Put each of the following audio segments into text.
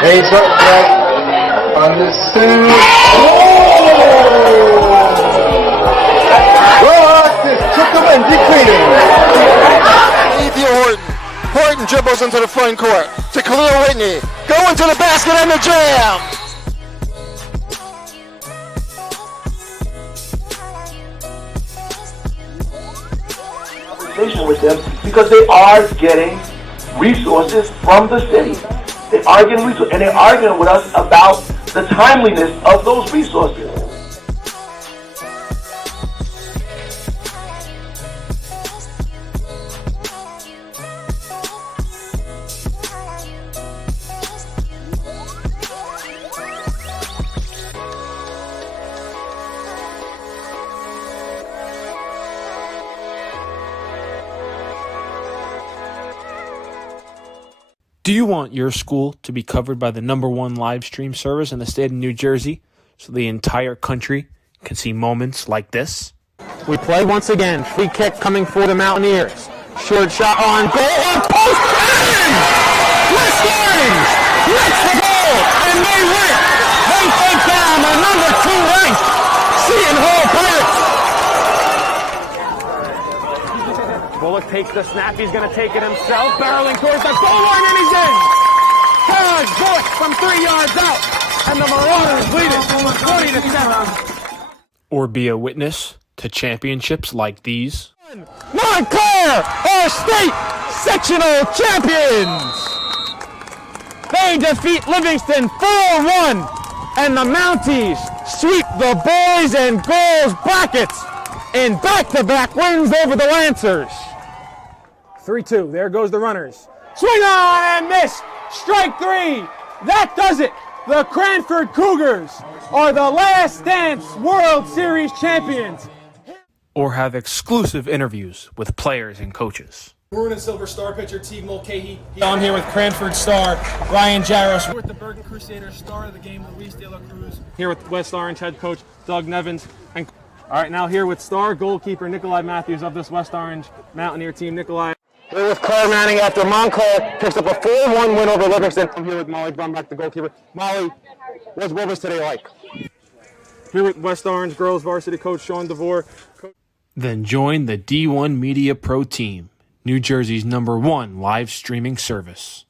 He's up back on the suit. Took him and decreasing. Horton dribbles into the front court to Khalil Whitney. Going to the basket and the jam. With them because they are getting resources from the city. They are getting resources, and they're arguing with us about the timeliness of those resources. Do you want your school to be covered by the #1 live stream service in the state of New Jersey so the entire country can see moments like this? We play once again. Free kick coming for the Mountaineers. Short shot on goal. Post in! West Orange gets the goal, and they win. They take down the #2 ranked Seton Hall Pirates. Bullock takes the snap. He's going to take it himself. Barreling towards the goal line, and he's in. Charge Bullock from 3 yards out. And the Marauders lead it 20-7. Or be a witness to championships like these? Montclair are state sectional champions. They defeat Livingston 4-1. And the Mounties sweep the boys and girls brackets in back-to-back wins over the Lancers. 3-2. There goes the runners. Swing on and miss. Strike 3. That does it. The Cranford Cougars are the Last Dance World Series champions. Or have exclusive interviews with players and coaches. Maroon and Silver Star pitcher Teague Mulcahy. I'm here with Cranford star Ryan Jaros. We're with the Bergen Crusaders star of the game, Luis De La Cruz. Here with West Orange head coach Doug Nevins. And all right, now here with star goalkeeper Nikolai Matthews of this West Orange Mountaineer team. Nikolai. Here with Claire Manning after Montclair picks up a 4-1 win over Livingston. I'm here with Molly Brumback, the goalkeeper. Molly, what was today like? Here with West Orange girls varsity coach Sean DeVore. Then join the D1 Media Pro team, New Jersey's #1 live streaming service.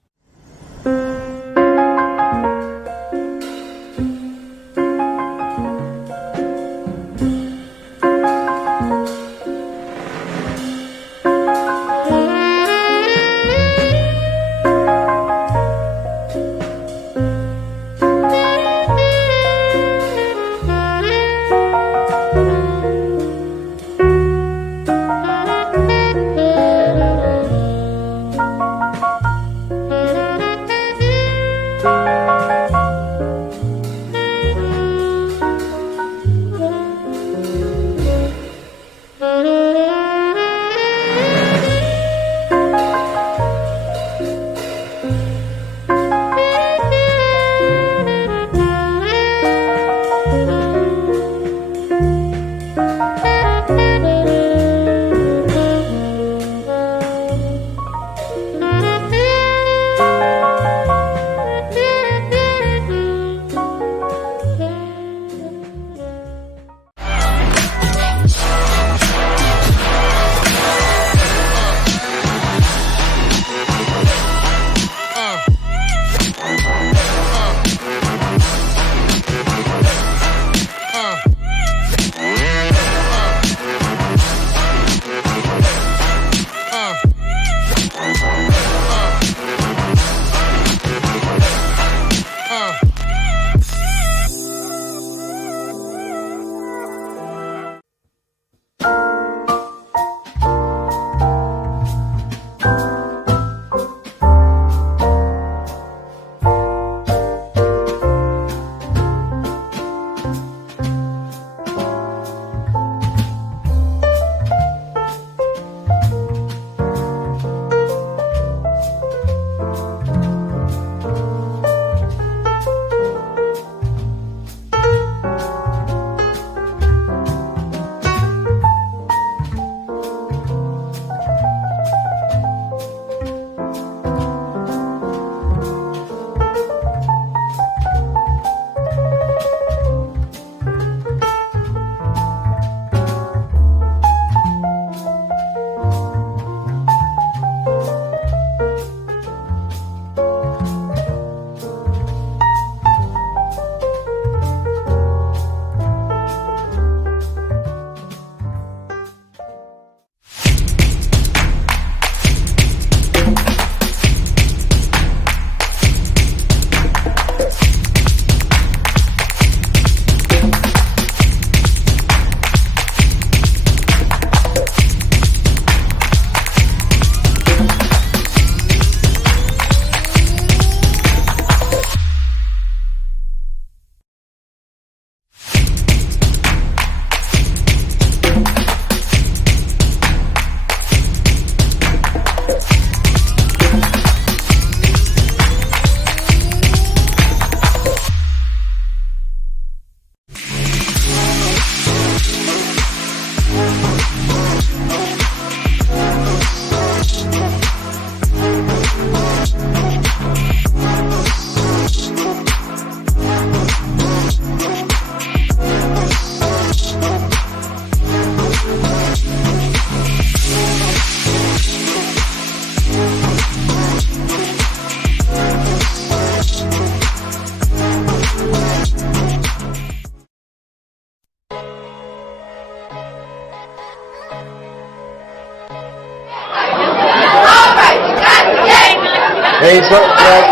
Heads up back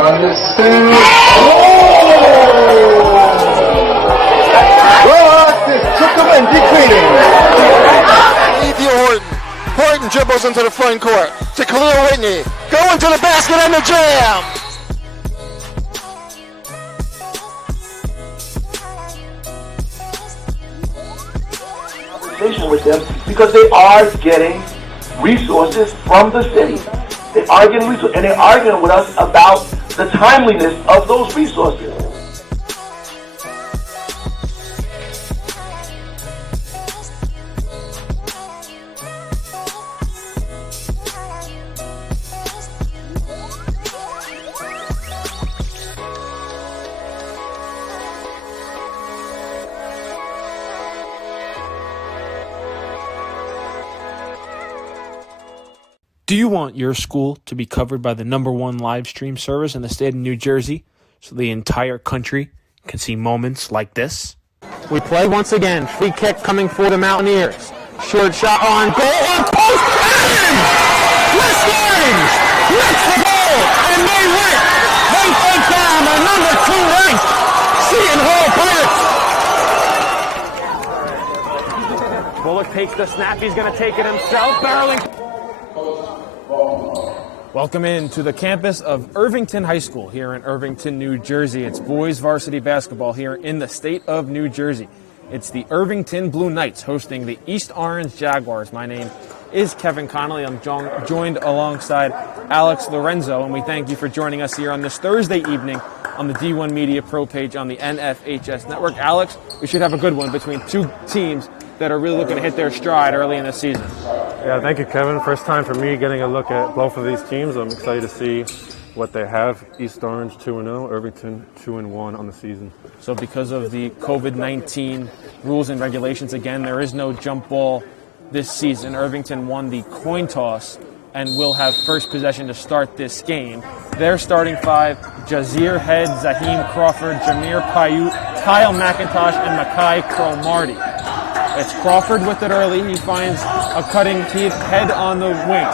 on the suit. Took him and decreasing. Ethan Horton. Horton dribbles into the front court to Khalil Whitney. Going to the basket and the jam. With them because they are getting resources from the city. They are getting resources, and they're arguing with us about the timeliness of those resources. Do you want your school to be covered by the #1 live stream service in the state of New Jersey so the entire country can see moments like this? We play once again. Free kick coming for the Mountaineers. Short shot on goal. On post. And Mustangs gets the goal. And they win. They take down the #2 ranked Seton Hall Pirates. Bullock takes the snap. He's going to take it himself. Barreling. Welcome in to the campus of Irvington High School here in Irvington, New Jersey. It's boys varsity basketball here in the state of New Jersey. It's the Irvington Blue Knights hosting the East Orange Jaguars. My name is Kevin Connolly. I'm joined alongside Alex Lorenzo, and we thank you for joining us here on this Thursday evening on the D1 Media Pro page on the NFHS Network. Alex, we should have a good one between two teams that are really looking to hit their stride early in the season. Yeah, thank you, Kevin. First time for me getting a look at both of these teams. I'm excited to see what they have. East Orange 2-0, Irvington 2-1 on the season. So because of the COVID-19 rules and regulations, again, there is no jump ball this season. Irvington won the coin toss and will have first possession to start this game. Their starting five: Jazir Head, Zaheem Crawford, Jameer Paiute, Kyle McIntosh, and Makai Cromartie. It's Crawford with it early. He finds a cutting Head on the wing.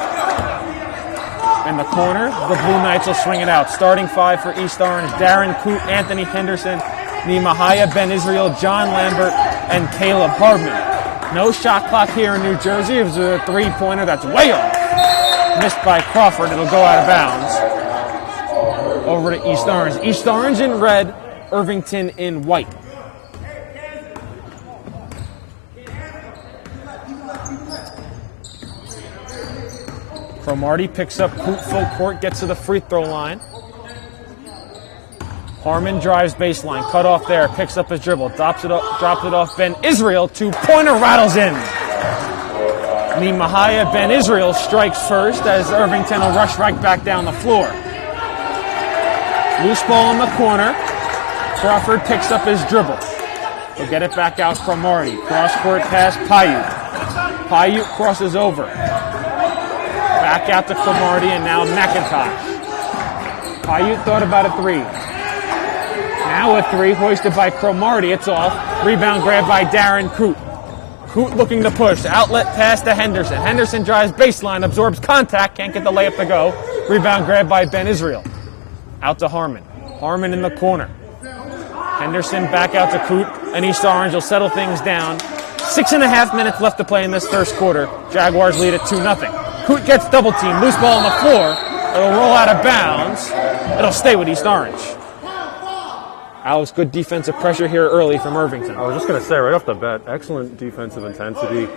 In the corner, the Blue Knights will swing it out. Starting five for East Orange: Darren Coote, Anthony Henderson, Nehemiah Ben Israel, John Lambert, and Caleb Hardman. No shot clock here in New Jersey. It was a three-pointer that's way off. Missed by Crawford. It'll go out of bounds. Over to East Orange. East Orange in red, Irvington in white. Cromartie picks up Coote full court, gets to the free throw line. Harmon drives baseline, cut off there, picks up his dribble, drops it off Ben Israel, two-pointer rattles in. Nehemiah Ben Israel strikes first as Irvington will rush right back down the floor. Loose ball in the corner. Crawford picks up his dribble. He'll get it back out Cromartie. Cross-court pass, Paiute. Paiute crosses over. Back out to Cromartie, and now McIntosh. Paiute thought about a three. Now a three, hoisted by Cromartie. It's off. Rebound grab by Darren Coote. Coote looking to push. Outlet pass to Henderson. Henderson drives baseline, absorbs contact, can't get the layup to go. Rebound grab by Ben Israel. Out to Harmon. Harmon in the corner. Henderson back out to Coote, and East Orange will settle things down. 6.5 minutes left to play in this first quarter. Jaguars lead at 2-0. Coote gets double teamed. Loose ball on the floor. It'll roll out of bounds. It'll stay with East Orange. Alex, good defensive pressure here early from Irvington. I was just going to say right off the bat, excellent defensive intensity.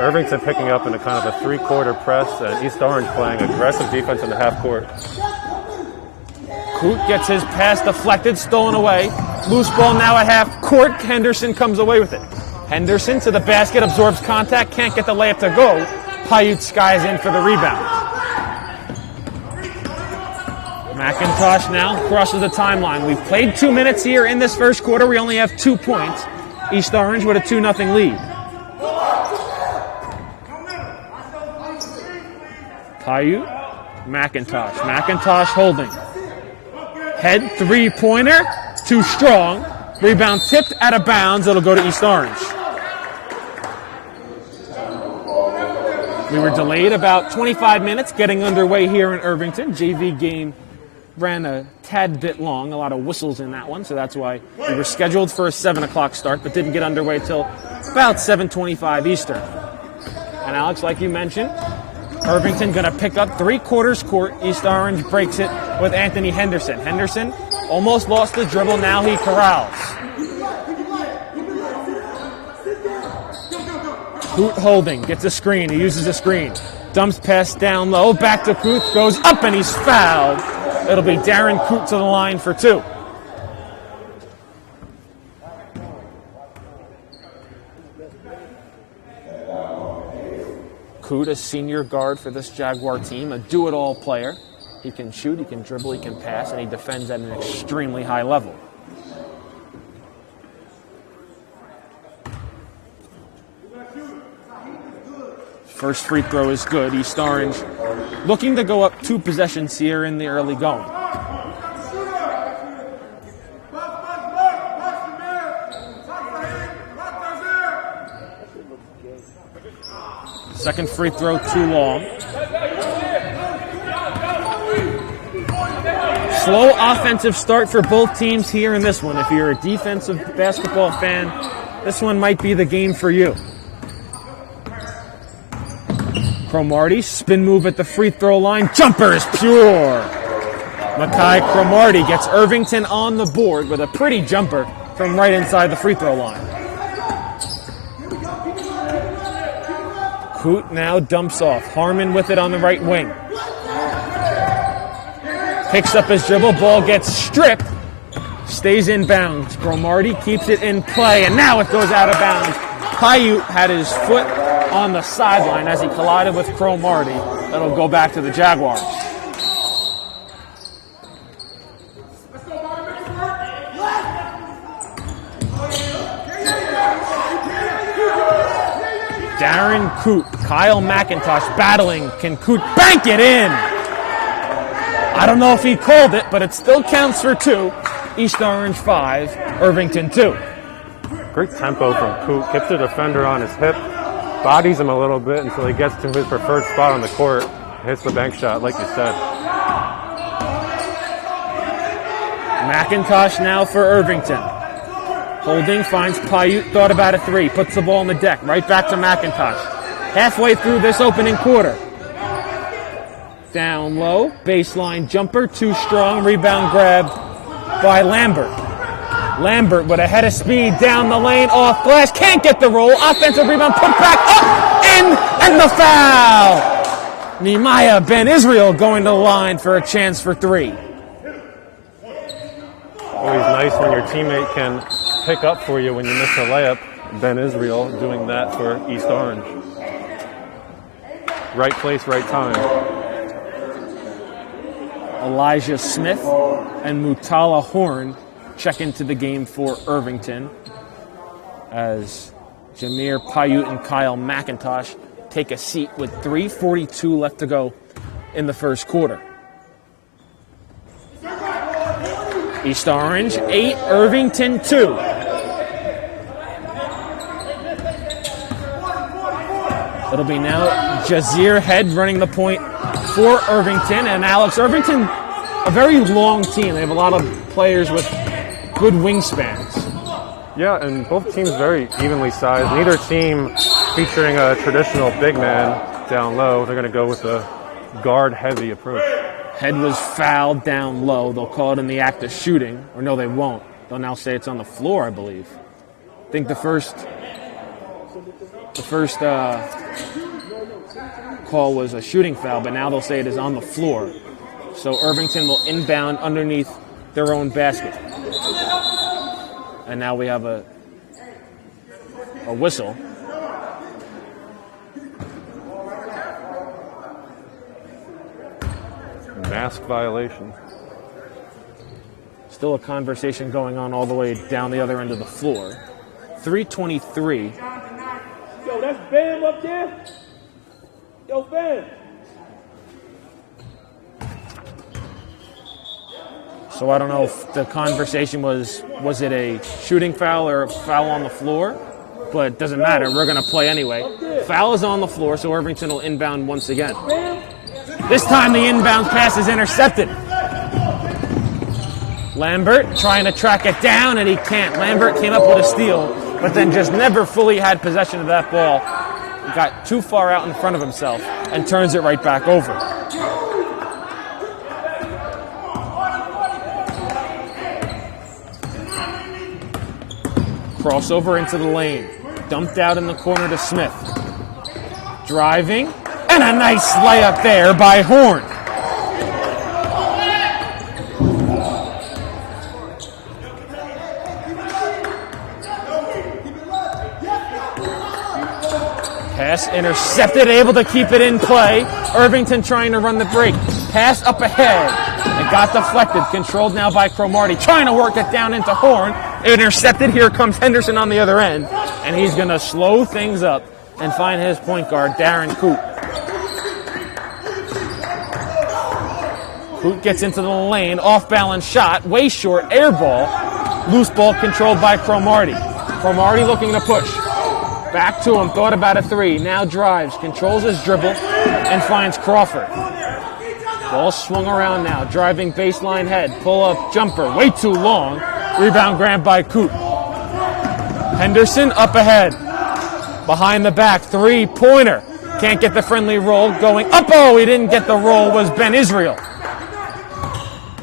Irvington picking up in a kind of a three-quarter press, and East Orange playing aggressive defense in the half court. Coote gets his pass deflected, stolen away. Loose ball now at half court. Henderson comes away with it. Henderson to the basket, absorbs contact, can't get the layup to go. Paiute skies in for the rebound. McIntosh now crosses the timeline. We've played 2 minutes here in this first quarter. We only have 2 points. East Orange with a 2-0 lead. Paiute, McIntosh. McIntosh holding. Head three-pointer, too strong. Rebound tipped out of bounds. It'll go to East Orange. We were delayed about 25 minutes getting underway here in Irvington. JV game ran a tad bit long, a lot of whistles in that one, so that's why we were scheduled for a 7 o'clock start, but didn't get underway till about 7:25 Eastern. And Alex, like you mentioned, Irvington going to pick up 3/4 court. East Orange breaks it with Anthony Henderson. Henderson almost lost the dribble, now he corrals. Coot holding, gets a screen, he uses a screen. Dumps pass down low, back to Coot, goes up and he's fouled. It'll be Darren Coot to the line for 2. Coot, a senior guard for this Jaguar team, a do-it-all player. He can shoot, he can dribble, he can pass, and he defends at an extremely high level. First free throw is good. East Orange looking to go up 2 possessions here in the early going. Second free throw too long. Slow offensive start for both teams here in this one. If you're a defensive basketball fan, this one might be the game for you. Cromartie, spin move at the free throw line. Jumper is pure. Makai Cromartie gets Irvington on the board with a pretty jumper from right inside the free throw line. Coot now dumps off. Harmon with it on the right wing. Picks up his dribble. Ball gets stripped. Stays in bounds. Cromartie keeps it in play, and now it goes out of bounds. Paiute had his foot on the sideline as he collided with Cromartie. That'll go back to the Jaguars. Darren Coot, Kyle McIntosh battling. Can Coot bank it in? I don't know if he called it, but it still counts for 2. East Orange 5, Irvington 2. Great tempo from Coot. Keeps the defender on his hip. Bodies him a little bit until he gets to his preferred spot on the court. Hits the bank shot, like you said. McIntosh now for Irvington. Holding, finds Paiute, thought about a 3. Puts the ball on the deck, right back to McIntosh. Halfway through this opening quarter. Down low, baseline jumper, too strong. Rebound grabbed by Lambert. Lambert with a head of speed down the lane, off glass, can't get the roll. Offensive rebound, put back, up, in, and the foul! Nehemiah Ben Israel going to the line for a chance for 3. Always nice when your teammate can pick up for you when you miss a layup. Ben Israel doing that for East Orange. Right place, right time. Elijah Smith and Mutala Horn check into the game for Irvington as Jameer Paiute and Kyle McIntosh take a seat with 3:42 left to go in the first quarter. East Orange 8, Irvington 2. It'll be now Jazir Head running the point for Irvington. And Alex, Irvington, a very long team. They have a lot of players with good wingspans. Yeah, and both teams very evenly sized. Neither team featuring a traditional big man down low. They're going to go with a guard-heavy approach. Head was fouled down low. They'll call it in the act of shooting. Or no, they won't. They'll now say it's on the floor, I believe. I think the first call was a shooting foul, but now they'll say it is on the floor. So Irvington will inbound underneath their own basket. And now we have a whistle. Mask violation. Still a conversation going on all the way down the other end of the floor. 3:23. Yo, that's Bam up there? Yo, Bam. So I don't know if the conversation was it a shooting foul or a foul on the floor, but it doesn't matter. We're going to play anyway. Foul is on the floor, so Irvington will inbound once again. This time the inbound pass is intercepted. Lambert trying to track it down, and he can't. Lambert came up with a steal, but then just never fully had possession of that ball. He got too far out in front of himself and turns it right back over. Crossover into the lane. Dumped out in the corner to Smith. Driving, and a nice layup there by Horn. Pass intercepted, able to keep it in play. Irvington trying to run the break. Pass up ahead. It got deflected, controlled now by Cromartie. Trying to work it down into Horn. Intercepted, here comes Henderson on the other end. And he's going to slow things up and find his point guard, Darren Coote. Coote gets into the lane, off-balance shot, way short, air ball. Loose ball controlled by Cromartie. Cromartie looking to push. Back to him, thought about a three, now drives, controls his dribble, and finds Crawford. Ball swung around now, driving baseline head, pull-up jumper, way too long. Rebound grabbed by Coote. Henderson up ahead. Behind the back, three-pointer. Can't get the friendly roll, going up. Oh, he didn't get the roll, was Ben Israel.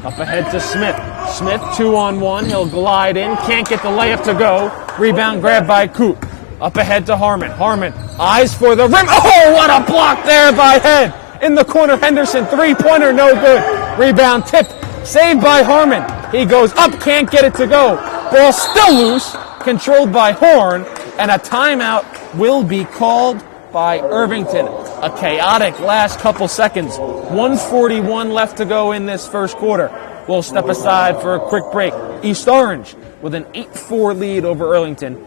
Up ahead to Smith. Smith 2-on-1, he'll glide in, can't get the layup to go. Rebound grabbed by Coote. Up ahead to Harmon. Harmon, eyes for the rim. Oh, what a block there by Head. In the corner, Henderson, three-pointer, no good. Rebound tipped, saved by Harmon. He goes up, can't get it to go. Ball still loose, controlled by Horn, and a timeout will be called by Irvington. A chaotic last couple seconds. 1:41 left to go in this first quarter. We'll step aside for a quick break. East Orange with an 8-4 lead over Arlington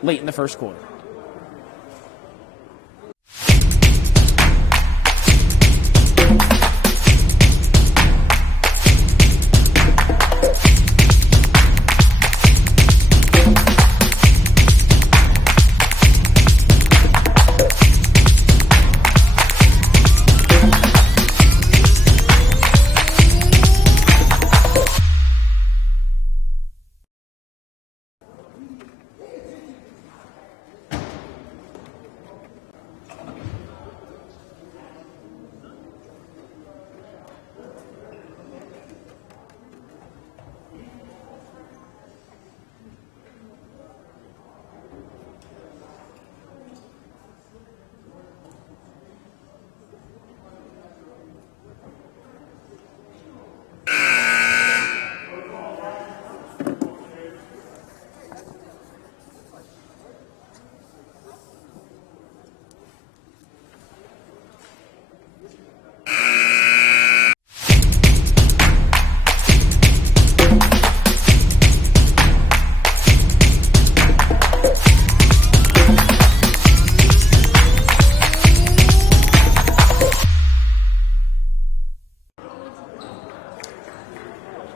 late in the first quarter.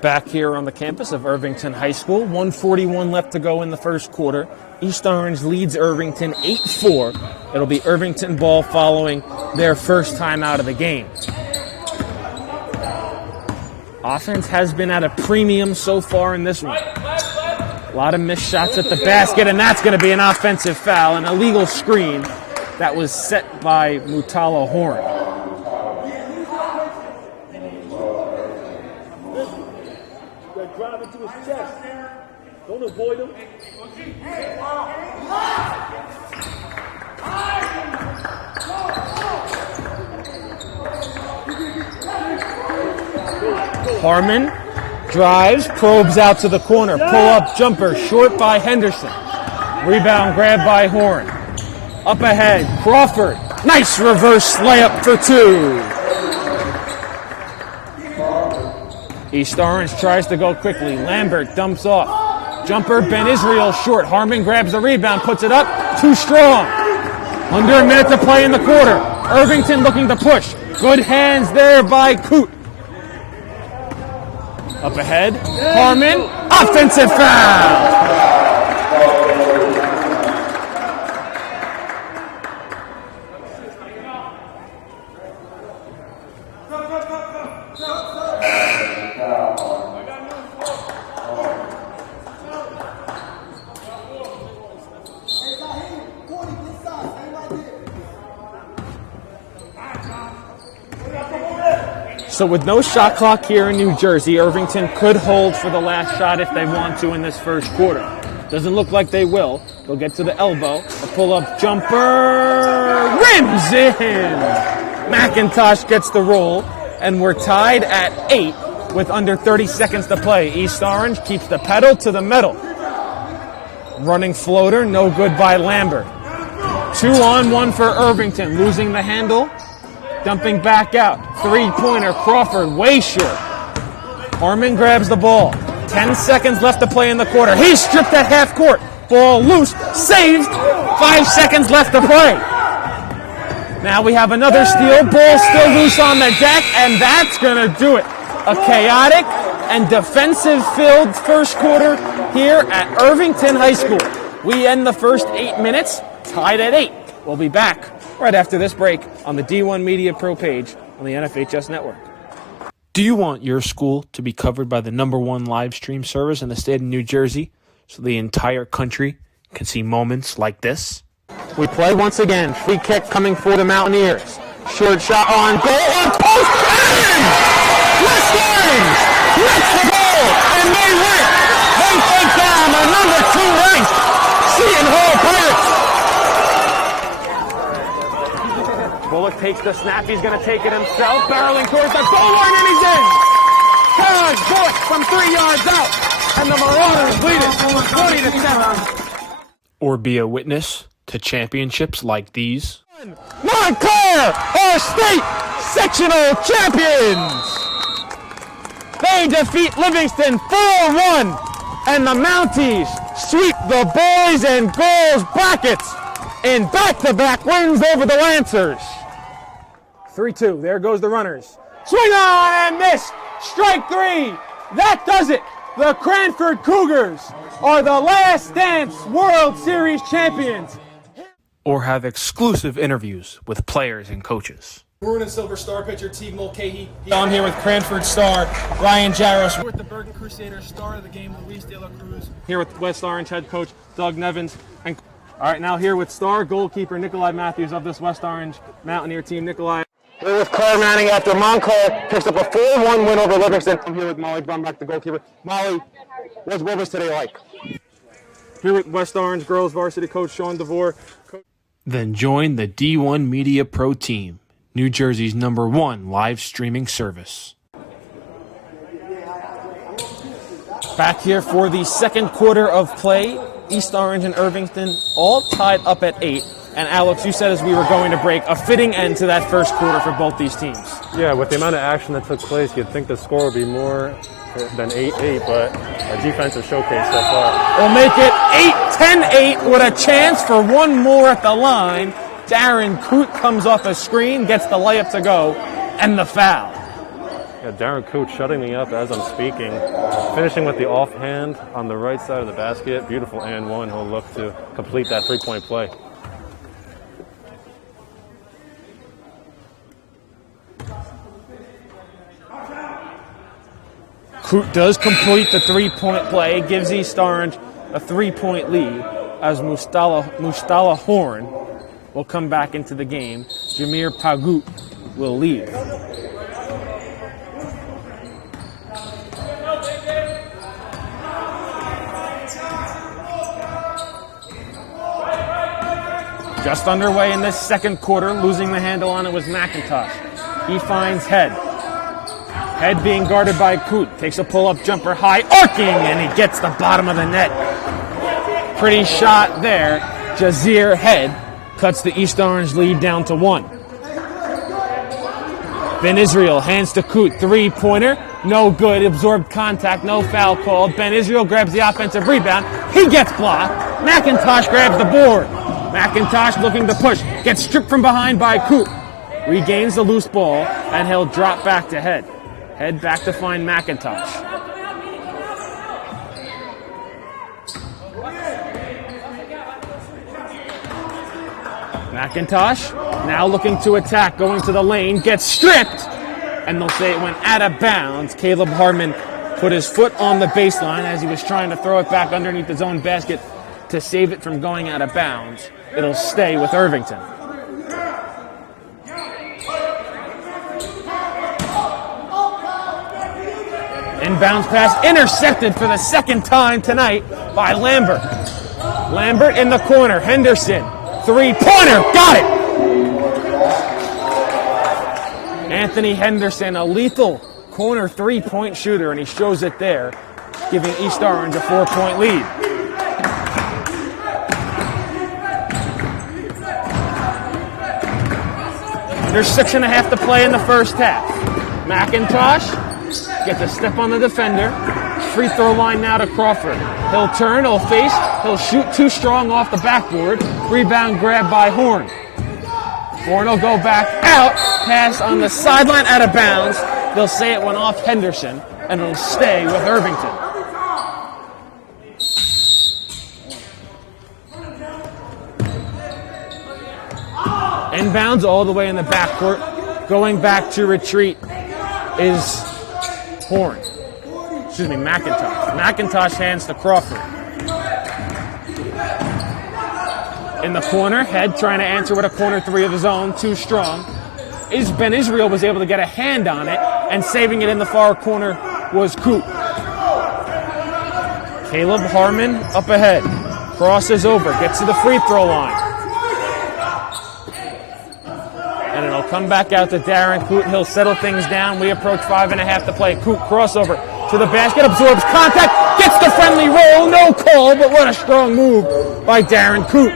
Back here on the campus of Irvington High School, 1:41 left to go in the first quarter. East Orange leads Irvington 8-4. It'll be Irvington ball following their first time out of the game. Offense has been at a premium so far in this one. A lot of missed shots at the basket, and that's going to be an offensive foul, an illegal screen that was set by Mutala Horn. Drive into his chest. Don't avoid him. Harmon drives, probes out to the corner. Pull-up jumper, short by Henderson. Rebound grabbed by Horn. Up ahead, Crawford. Nice reverse layup for two. East Orange tries to go quickly. Lambert dumps off. Jumper, Ben Israel short. Harmon grabs the rebound, puts it up. Too strong. Under a minute to play in the quarter. Irvington looking to push. Good hands there by Coote. Up ahead, Harmon. Offensive foul. So with no shot clock here in New Jersey, Irvington could hold for the last shot if they want to in this first quarter. Doesn't look like they will. They'll get to the elbow. A pull-up jumper. Rims in! McIntosh gets the roll, and we're tied at 8 with under 30 seconds to play. East Orange keeps the pedal to the metal. Running floater, no good by Lambert. 2-on-1 for Irvington, losing the handle. Dumping back out. Three-pointer, Crawford, way short. Harmon grabs the ball. 10 seconds left to play in the quarter. He's stripped at half court. Ball loose, saved. 5 seconds left to play. Now we have another steal. Ball still loose on the deck, and that's going to do it. A chaotic and defensive-filled first quarter here at Irvington High School. We end the first 8 minutes tied at 8. We'll be back right after this break on the D1 Media Pro page on the NFHS Network. Do you want your school to be covered by the #1 live stream service in the state of New Jersey so the entire country can see moments like this? We play once again. Free kick coming for the Mountaineers. Short shot on goal. On post. West Orange gets the goal, and they win. They take down the #2 ranked Seton Hall Pirates. Bullock takes the snap. He's going to take it himself. Barreling towards the goal line, and he's in. Carriage Bullock from 3 yards out. And the Marauders lead it 20-7. Or be a witness to championships like these. Montclair, our state sectional champions. They defeat Livingston 4-1. And the Mounties sweep the boys and girls brackets in back-to-back wins over the Lancers. 3-2, there goes the runners. Swing on and miss, strike 3. That does it. The Cranford Cougars are the Last Dance World Series champions. Or have exclusive interviews with players and coaches. Maroon and Silver Star pitcher Teague Mulcahy. I'm here with Cranford star Ryan Jaros. We're with the Bergen Crusaders star of the game, Luis De La Cruz. Here with West Orange head coach Doug Nevins. And all right, now here with star goalkeeper Nikolai Matthews of this West Orange Mountaineer team. Nikolai. We're with Claire Manning after Montclair picks up a 4-1 win over Livingston. I'm here with Molly Brumback, the goalkeeper. Molly, what's Rivers today like? Here with West Orange girls varsity coach Sean DeVore. Then join the D1 Media Pro team, New Jersey's #1 live streaming service. Back here for the second quarter of play. East Orange and Irvington all tied up at 8. And Alex, you said as we were going to break, a fitting end to that first quarter for both these teams. Yeah, with the amount of action that took place, you'd think the score would be more than 8-8, but our defensive showcase so far. We'll make it 8-10-8 with a chance for one more at the line. Darren Coote comes off a screen, gets the layup to go, and the foul. Yeah, Darren Coote shutting me up as I'm speaking. Finishing with the offhand on the right side of the basket. Beautiful and one. He'll look to complete that three-point play. Coote does complete the three-point play, gives East Orange a 3-point lead as Mustala Horn will come back into the game. Jameer Pagoot will leave. Just underway in this second quarter, losing the handle on it was McIntosh. He finds Head. Head being guarded by Coote. Takes a pull-up jumper high, arcing, and he gets the bottom of the net. Pretty shot there. Jazir Head cuts the East Orange lead down to 1. Ben Israel hands to Coote. Three-pointer. No good. Absorbed contact. No foul called. Ben Israel grabs the offensive rebound. He gets blocked. McIntosh grabs the board. McIntosh looking to push. Gets stripped from behind by Coote. Regains the loose ball, and he'll drop back to Head. Head back to find McIntosh. McIntosh now looking to attack, going to the lane, gets stripped, and they'll say it went out of bounds. Caleb Harmon put his foot on the baseline as he was trying to throw it back underneath his own basket to save it from going out of bounds. It'll stay with Irvington. Inbounds pass intercepted for the second time tonight by Lambert. Lambert in the corner. Henderson. Three-pointer. Got it. Anthony Henderson, a lethal corner three-point shooter, and he shows it there, giving East Orange a 4-point lead. There's 6.5 to play in the first half. McIntosh gets a step on the defender. Free throw line now to Crawford. He'll turn, he'll face, he'll shoot too strong off the backboard. Rebound grab by Horn. Horn will go back out. Pass on the sideline out of bounds. They'll say it went off Henderson, and it'll stay with Irvington. Inbounds all the way in the backcourt. Going back to retreat is Horn. Excuse me, McIntosh. McIntosh hands to Crawford. In the corner, Head trying to answer with a corner three of his own, too strong. Ben Israel was able to get a hand on it, and saving it in the far corner was Coop. Caleb Harmon up ahead. Crosses over, gets to the free throw line. And it'll come back out to Darren Coote. He'll settle things down. We approach 5.5 to play. Coote crossover to the basket, absorbs contact, gets the friendly roll, no call, but what a strong move by Darren Coote.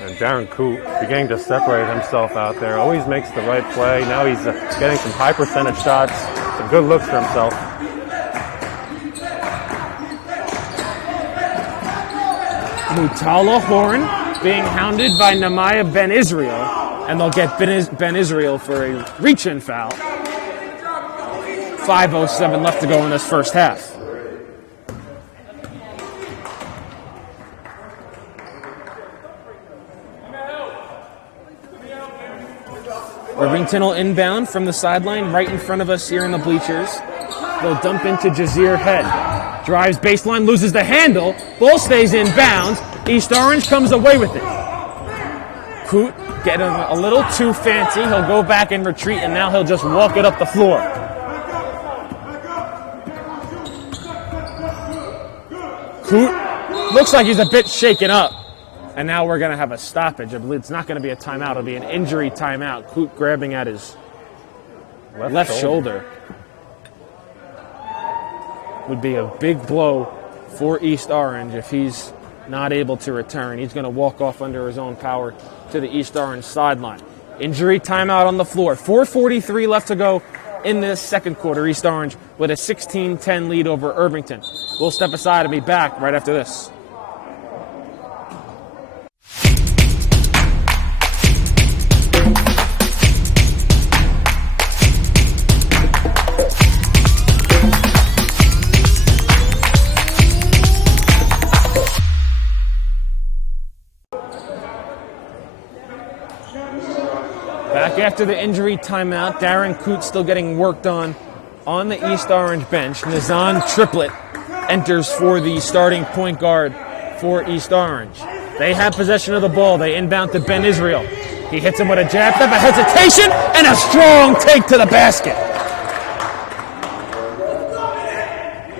And Darren Coote beginning to separate himself out there. Always makes the right play. Now he's getting some high percentage shots, some good looks for himself. Mutala Horn being hounded by Nehemiah Ben Israel, and they'll get Ben Israel for a reach-in foul. 5:07 left to go in this first half. Irvington will inbound from the sideline right in front of us here in the bleachers. They'll dump into Jazir Head. Drives baseline, loses the handle. Ball stays in bounds. East Orange comes away with it. Coote getting a little too fancy. He'll go back and retreat, and now he'll just walk it up the floor. Coote looks like he's a bit shaken up. And now we're going to have a stoppage. I believe it's not going to be a timeout. It'll be an injury timeout. Coote grabbing at his left shoulder. Would be a big blow for East Orange if he's not able to return. He's going to walk off under his own power to the East Orange sideline. Injury timeout on the floor. 4:43 left to go in this second quarter. East Orange with a 16-10 lead over Irvington. We'll step aside and be back right after this. Back after the injury timeout, Darren Coote still getting worked on the East Orange bench. Nazan Triplett enters for the starting point guard for East Orange. They have possession of the ball. They inbound to Ben Israel. He hits him with a jab step, a hesitation, and a strong take to the basket.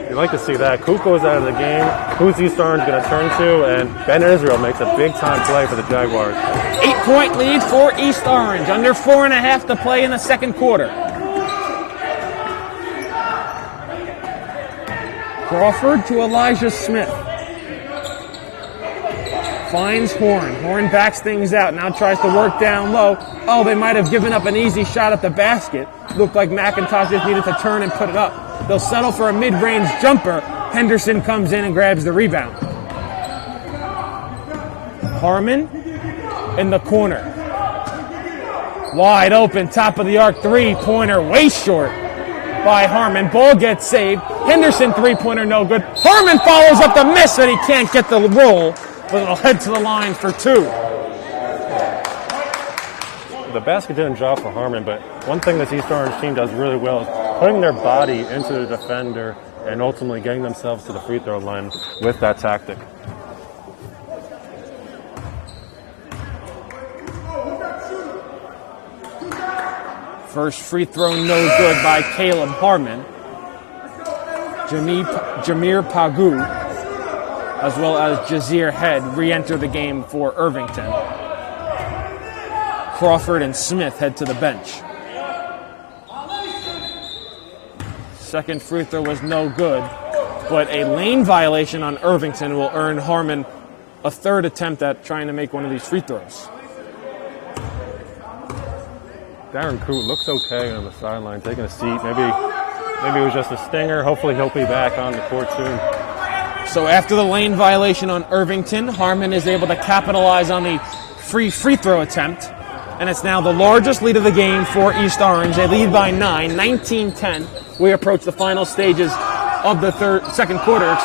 You like to see that. Coote goes out of the game. Who's East Orange going to turn to? And Ben Israel makes a big-time play for the Jaguars. 8-point lead for East Orange. Under 4.5 to play in the second quarter. Crawford to Elijah Smith. Finds Horn. Horn backs things out. Now tries to work down low. Oh, they might have given up an easy shot at the basket. Looked like McIntosh just needed to turn and put it up. They'll settle for a mid-range jumper. Henderson comes in and grabs the rebound. Harmon in the corner. Wide open, top of the arc, three-pointer, way short by Harmon. Ball gets saved. Henderson, three-pointer, no good. Harmon follows up the miss, and he can't get the roll, but it'll head to the line for two. the basket didn't drop for Harmon, but one thing this East Orange team does really well is putting their body into the defender and ultimately getting themselves to the free throw line with that tactic. First free throw no good by Caleb Harmon. Jameer Pagoo, as well as Jazir Head, re-enter the game for Irvington. Crawford and Smith head to the bench. Second free throw was no good, but a lane violation on Irvington will earn Harmon a third attempt at trying to make one of these free throws. Darren Coote looks okay on the sideline, taking a seat. Maybe it was just a stinger. Hopefully he'll be back on the court soon. So after the lane violation on Irvington, Harmon is able to capitalize on the free throw attempt. And it's now the largest lead of the game for East Orange. They lead by 9, 19-10. We approach the final stages of the second quarter.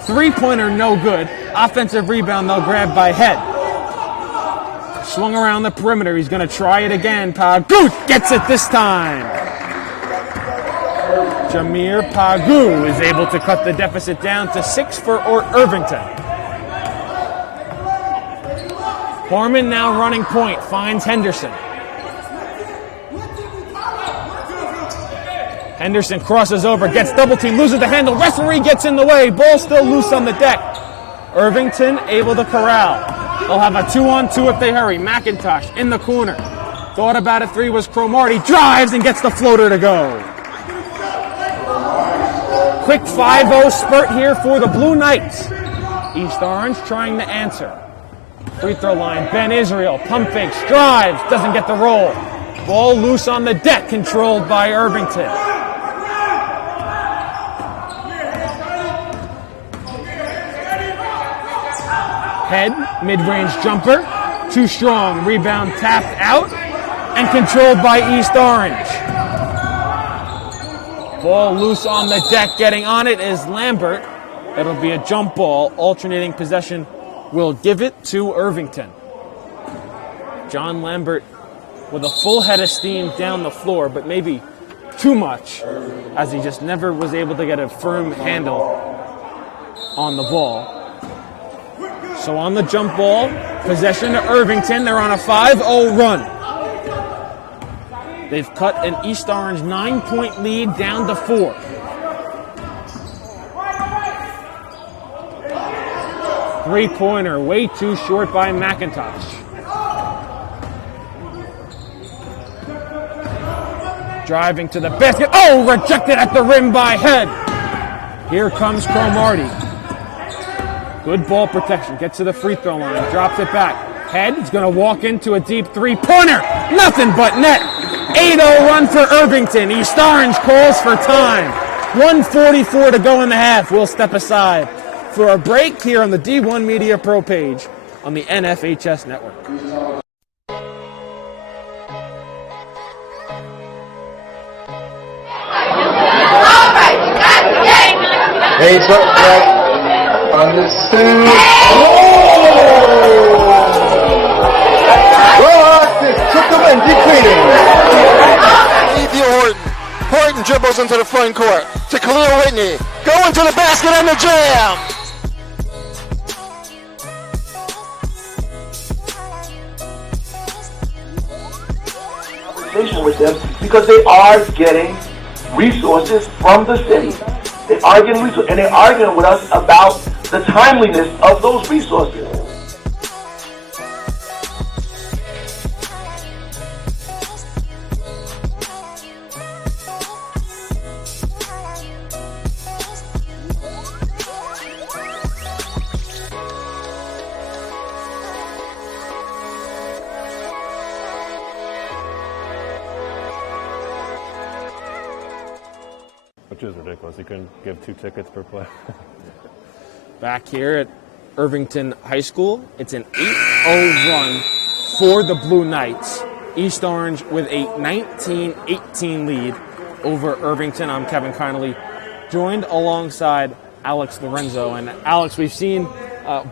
Three-pointer no good. Offensive rebound, though, grabbed by Head. Swung around the perimeter. He's going to try it again. Pagoo gets it this time. Jameer Pagoo is able to cut the deficit down to 6 for Irvington. Harmon now running point, finds Henderson. Henderson crosses over, gets double team, loses the handle. Referee gets in the way. Ball still loose on the deck. Irvington able to corral. They'll have a 2-on-2 if they hurry. McIntosh in the corner. Thought about it, 3 was Cromartie. Drives and gets the floater to go. Quick 5-0 spurt here for the Blue Knights. East Orange trying to answer. Free throw line, Ben Israel, pump fakes, drives, doesn't get the roll. Ball loose on the deck, controlled by Irvington. Head, mid-range jumper, too strong, rebound tapped out, and controlled by East Orange. Ball loose on the deck, getting on it is Lambert. It'll be a jump ball, alternating possession will give it to Irvington. John Lambert with a full head of steam down the floor, but maybe too much, as he just never was able to get a firm handle on the ball. So on the jump ball, possession to Irvington. They're on a 5-0 run. They've cut an East Orange 9-point lead down to 4. Three-pointer, way too short by McIntosh. Driving to the basket. Oh, rejected at the rim by Head. Here comes Cromartie. Good ball protection. Gets to the free throw line. Drops it back. Head is going to walk into a deep three-pointer. Nothing but net. 8-0 run for Irvington. East Orange calls for time. 1:44 to go in the half. We'll step aside for a break here on the D1 Media Pro page on the NFHS network. Hey, on this two. Took the win, decreasing. Horton dribbles into the front court to Khalil Whitney. Going to the basket and the jam. With them because they are getting resources from the city. They are getting resources, and they're arguing with us about the timeliness of those resources. Which is ridiculous. You couldn't give 2 tickets per play. Back here at Irvington High School, it's an 8-0 run for the Blue Knights. East Orange with a 19-18 lead over Irvington. I'm Kevin Connolly, joined alongside Alex Lorenzo. And Alex, we've seen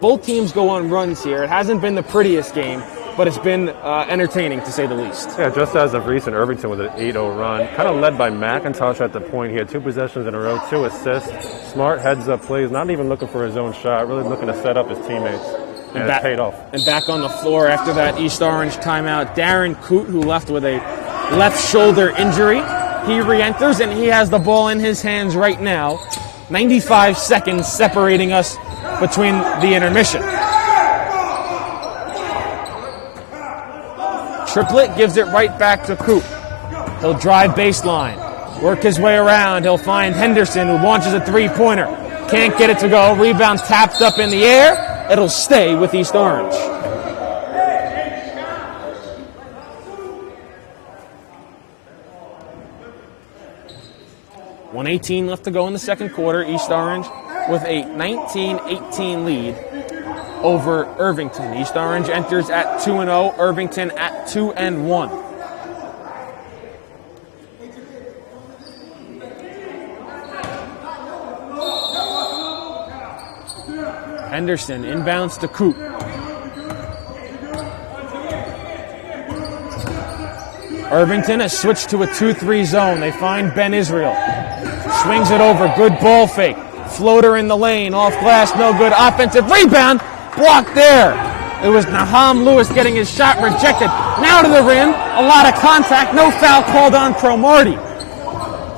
both teams go on runs here. It hasn't been the prettiest game. but it's been entertaining to say the least. Yeah, just as of recent, Irvington with an 8-0 run, kind of led by McIntosh at the point. He had 2 possessions in a row, 2 assists, smart heads-up plays, not even looking for his own shot, really looking to set up his teammates, and it paid off. And back on the floor after that East Orange timeout, Darren Coote, who left with a left shoulder injury, he re-enters and he has the ball in his hands right now. 95 seconds separating us between the intermission. Triplett gives it right back to Coote. He'll drive baseline, work his way around. He'll find Henderson, who launches a three-pointer. Can't get it to go. Rebound tapped up in the air. It'll stay with East Orange. .118 left to go in the second quarter. East Orange with a 19-18 lead over Irvington. East Orange enters at 2-0, Irvington at 2-1. Henderson inbounds to Coote. Irvington has switched to a 2-3 zone. They find Ben Israel. Swings it over, good ball fake. Floater in the lane, off glass, no good. Offensive rebound, blocked there. It was Naham Lewis getting his shot rejected. Now to the rim, a lot of contact, no foul called on Cromartie.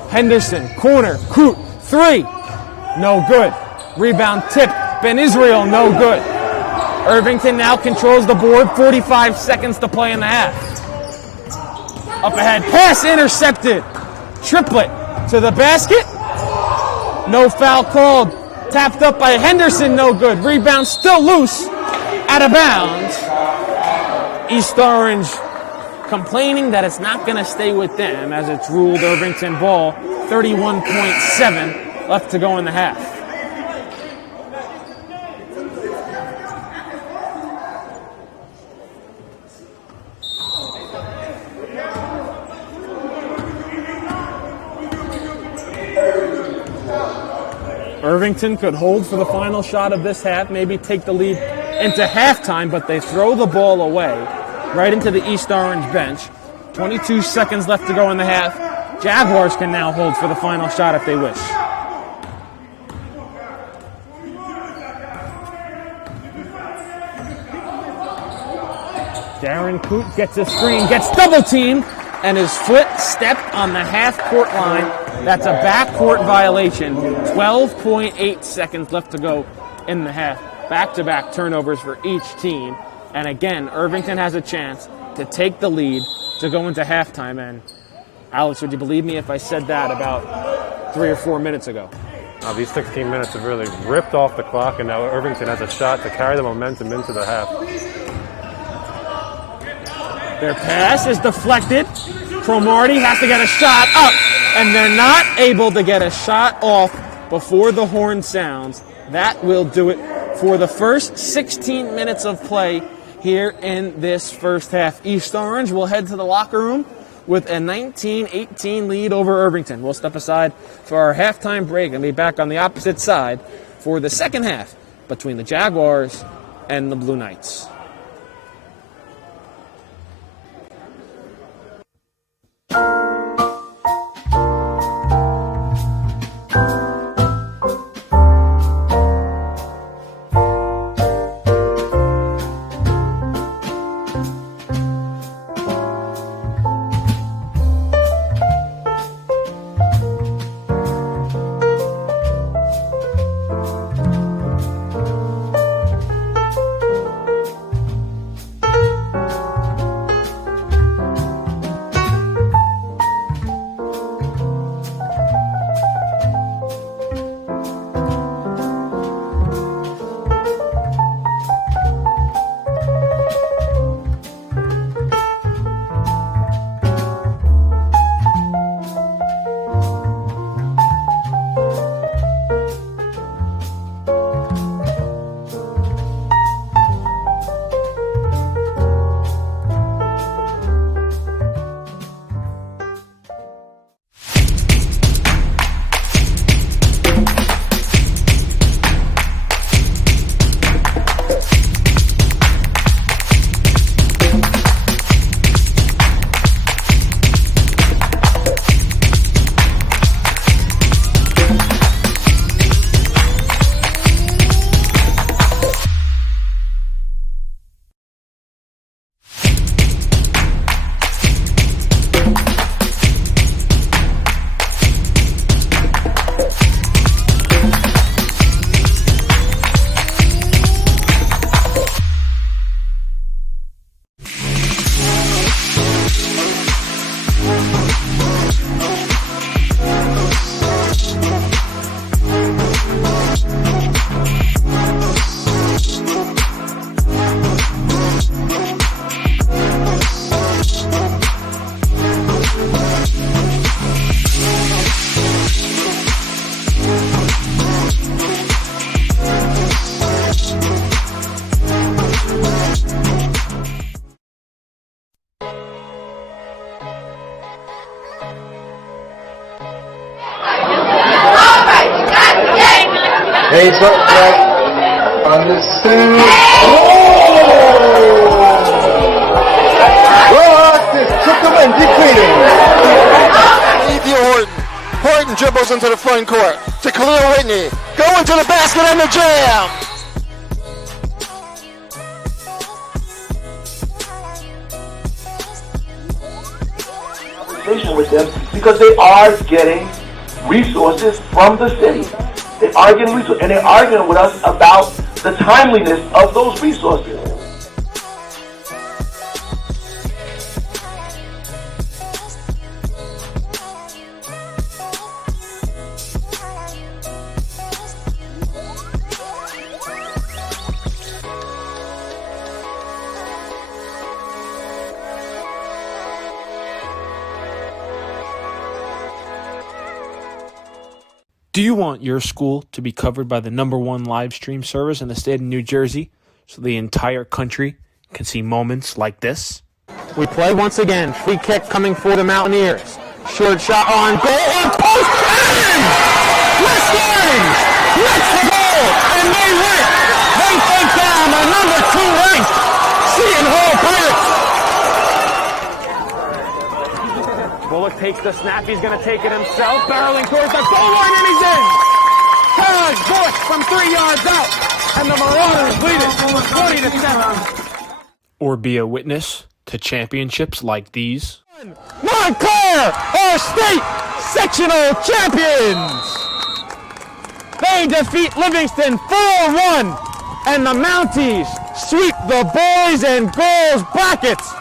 Henderson, corner, Coote, 3, no good. Rebound tip, Ben Israel, no good. Irvington now controls the board, 45 seconds to play in the half. Up ahead, pass intercepted. Triplett to the basket. No foul called. Tapped up by Henderson, no good. Rebound still loose. Out of bounds. East Orange complaining that it's not going to stay with them as it's ruled Irvington ball. 31.7 left to go in the half. Irvington could hold for the final shot of this half, maybe take the lead into halftime, but they throw the ball away right into the East Orange bench. 22 seconds left to go in the half. Jaguars can now hold for the final shot if they wish. Darren Coote gets a screen, gets double teamed, and his foot stepped on the half-court line. That's a backcourt violation. 12.8 seconds left to go in the half. Back-to-back turnovers for each team. And again, Irvington has a chance to take the lead to go into halftime. And Alex, would you believe me if I said that about 3 or 4 minutes ago? These 16 minutes have really ripped off the clock, and now Irvington has a shot to carry the momentum into the half. Their pass is deflected. Cromartie has to get a shot up, and they're not able to get a shot off before the horn sounds. That will do it for the first 16 minutes of play here in this first half. East Orange will head to the locker room with a 19-18 lead over Irvington. We'll step aside for our halftime break and be back on the opposite side for the second half between the Jaguars and the Blue Knights. Hey, so, understand. Took the win, decreasing. Horton dribbles into the front court to Khalil Whitney. Going to the basket and the jam. With them because they are getting resources from the city. They are getting resources, and they're arguing with us about the timeliness of those resources. Do you want your school to be covered by the #1 live stream service in the state of New Jersey so the entire country can see moments like this? We play once again. Free kick coming for the Mountaineers. Short shot on goal. On post. And West Orange gets the goal. And they win. They take down the #2 ranked Seton Hall Pirates. Bullock takes the snap. He's going to take it himself. Barreling towards the goal line, and he's in. Charge Bullock from 3 yards out. And the Marauders lead it 20-7. Or be a witness to championships like these. Montclair are state sectional champions. They defeat Livingston 4-1. And the Mounties sweep the boys and girls brackets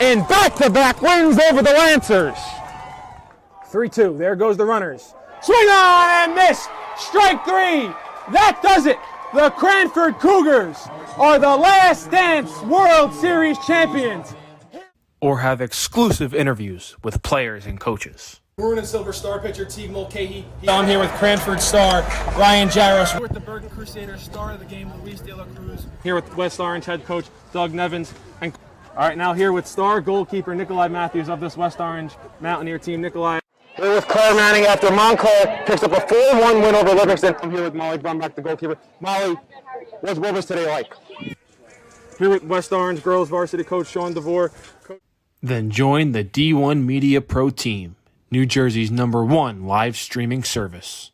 in back-to-back wins over the Lancers. 3-2, there goes the runners. Swing on and miss, strike 3. That does it. The Cranford Cougars are the Last Dance World Series champions. Or have exclusive interviews with players and coaches. Maroon and Silver Star pitcher Teague Mulcahy. I'm here with Cranford star Ryan Jaros. We're with the Bergen Crusaders, star of the game, Luis De La Cruz. Here with West Orange head coach Doug Nevins. And all right, now here with star goalkeeper Nikolai Matthews of this West Orange Mountaineer team. Nikolai. Here with Claire Manning after Montclair picks up a 4-1 win over Livingston. I'm here with Molly Brumback, the goalkeeper. Molly, what was today like? Here with West Orange girls varsity coach Sean DeVore. Then join the D1 Media Pro team, New Jersey's #1 live streaming service.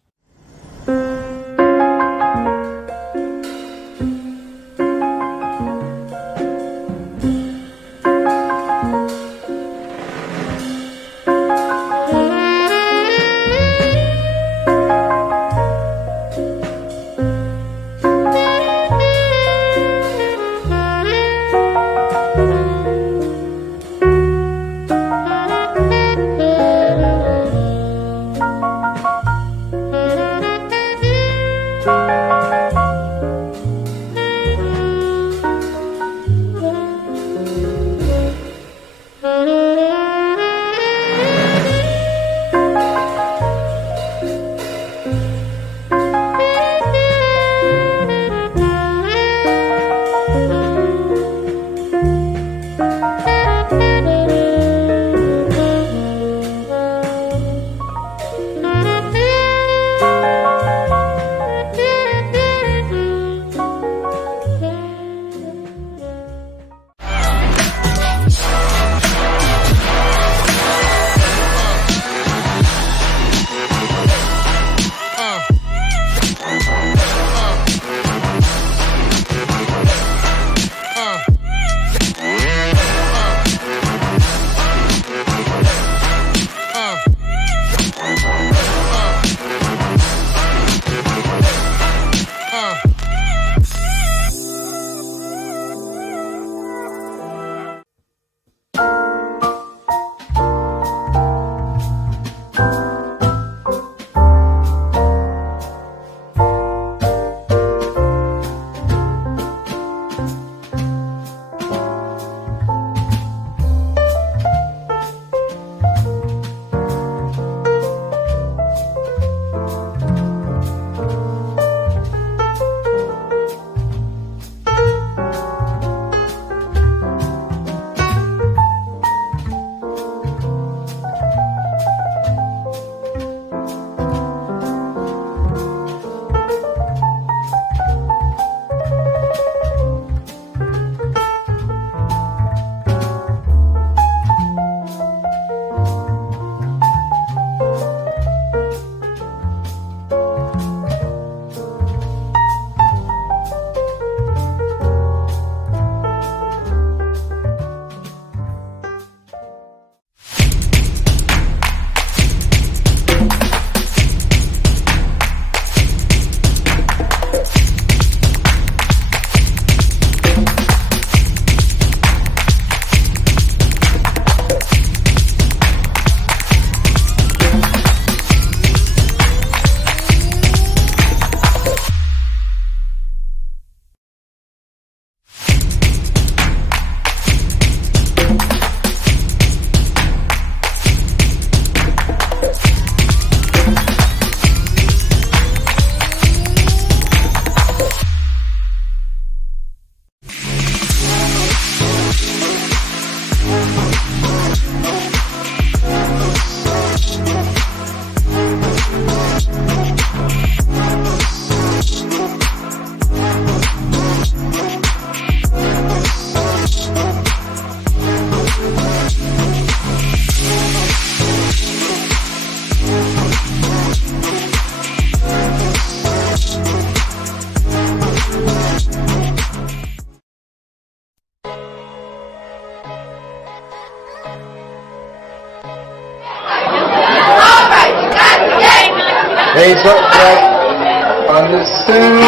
Face up back on the stand.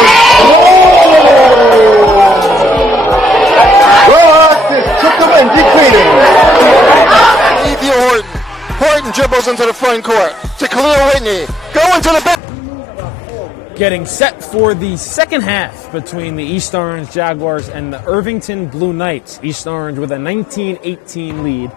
Took the win, defeating. Ethan Horton. Horton dribbles into the front court to Khalil Whitney. Go into the back. Getting set for the second half between the East Orange Jaguars and the Irvington Blue Knights. East Orange with a 19-18 lead